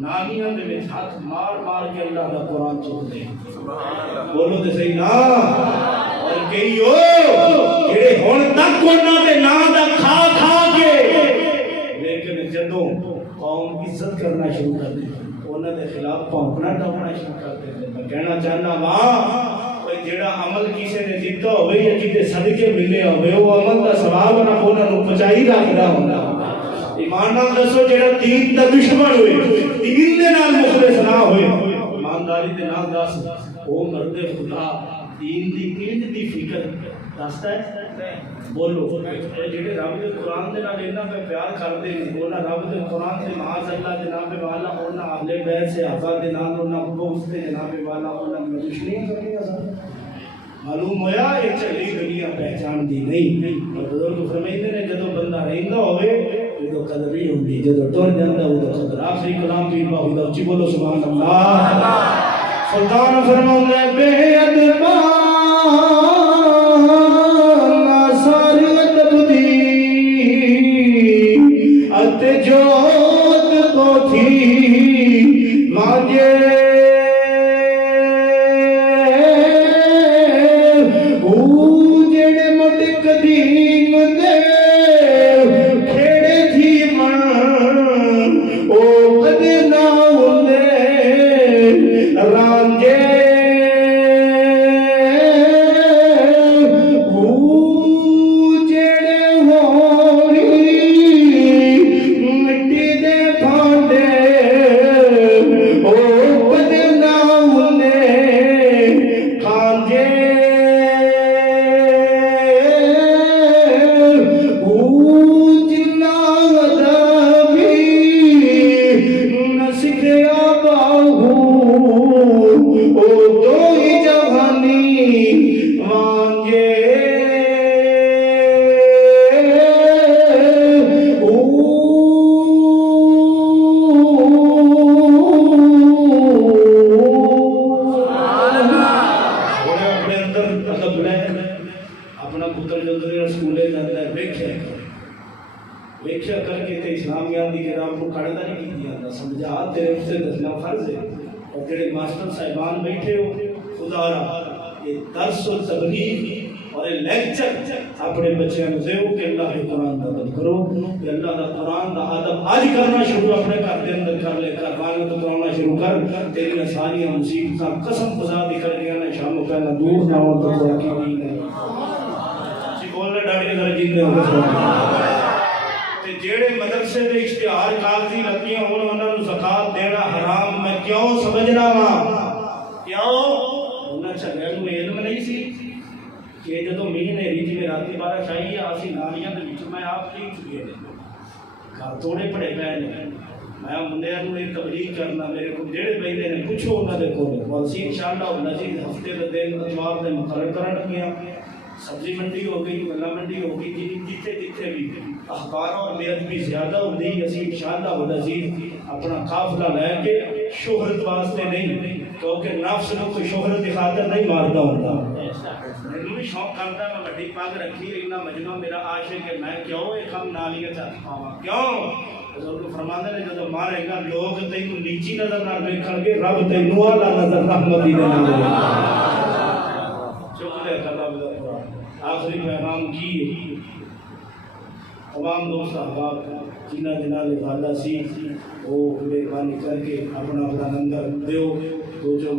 نالیاں دے وچ ہاتھ مار مار کے اللہ دا قرآن چکتے ہیں بولو تے صحیح نا اور کہیو جڑے ہن تک انہاں دے نام دا کھا کھا کے لیکن جدوں قوم عزت کرنا شروع کر دی انہاں دے خلاف پھونکنا ٹوکنا شروع کر دے میں کہنا چاہنا وا جڑا عمل کسی نے دیتا ہوئے یا کسی صدقے ملے ہوئے وہ عمل دا ثواب نہ انہاں نوں پہنچائی رکھدا ہوندا ایمان نال دسو جڑا دین دا دشمن ہوئے دین دے نال مخلص نہ ہوئے ایمانداری دے نال دس او مرد خدا دین دی علم دی فکر دستا ہے بولو جڑے رب دے قرآن دے نال انہاں پہ پیار کردے ہیں انہاں رب دے قرآن دے معاذ اللہ جناب والا انہاں اہل بیت سے آقا دے نال انہاں بغض دے جناب والا انہاں دشمنی کرنی معلوم ہویا یہ چلی دنیا پہچان دی نہیں اور بزرگ فرمائندے نے جدو بندہ رہندا ہوئے تو قدر ہی ہوندی جدو ٹر جاندا ہو تو قدر آخری کلام پیر باہو دا اچھی بولو سبحان اللہ سلطان فرماؤں بے ادبا جوت کو تھی مانجے جڑے مٹ قدیم دے کھیڑے تھی من او کدے نہ ہوندے رانجے Oh کو کڑتا نہیں کی جاتا سمجھا تیرے اسے دسنا فرض ہے اور تیرے ماسٹر صاحبان بیٹھے ہو خدا را یہ درس و تبلیغ اور یہ لیکچر اپنے بچوں کو دو کہ اللہ کے قرآن کا ادب کرو کہ اللہ کا قرآن کا ادب آج کرنا شروع اپنے گھر کے اندر کر لے کر تو کرانا شروع کر تیری ساری مصیبتیں قسم خدا بھی کر دیا نا شام کو پہلے دور نہ ہو تو کوئی کی نہیں بولنے ڈاڑی ذرا جیتے ہو تے جیڑے مدرسے دے اشتہار کاغذی لگیاں ہون انہاں نوں زکات دینا حرام میں کیوں سمجھنا وا کیوں انہاں چنگے نوں علم نہیں سی کہ جدوں مین ہری جی راتی 12 شاہی آسی نالیاں دے وچ میں آپ کی چکے نے گھر توڑے پڑے پے نے میں منڈیاں نوں ایک تبلیغ کرنا میرے کو جڑے بیٹھے نے پوچھو انہاں دے کول پالیسی انشاءاللہ نزید ہفتے دے دن اتوار دے مقرر کرن گیا سبزی منڈی ہو گئی گلا منڈی ہو گئی جتھے جتھے بھی اخبار اور بیعت بھی زیادہ ہوندی اسی انشاءاللہ والعزیز اپنا قافلہ لے کے شہرت واسطے نہیں کیونکہ نفس نو کوئی شہرت کی خاطر نہیں مارتا ہوتا میرے بھی شوق کرتا میں بڑی پگ رکھی اتنا مجنوں میرا عاشق ہے میں کیوں ایک ہم نالیاں چاہتا ہوں کیوں حضور فرماتے ہیں جب مارے گا لوگ تینوں نیچی نظر نہ دیکھن گے رب تینوں اعلی نظر رحمتی دے نال دے شکر ہے اللہ آخری پیغام کی تمام دوست احباب جنہ جناب والا سی وہ مہربانی کر کے اپنا اپنا نمبر دیو تو جو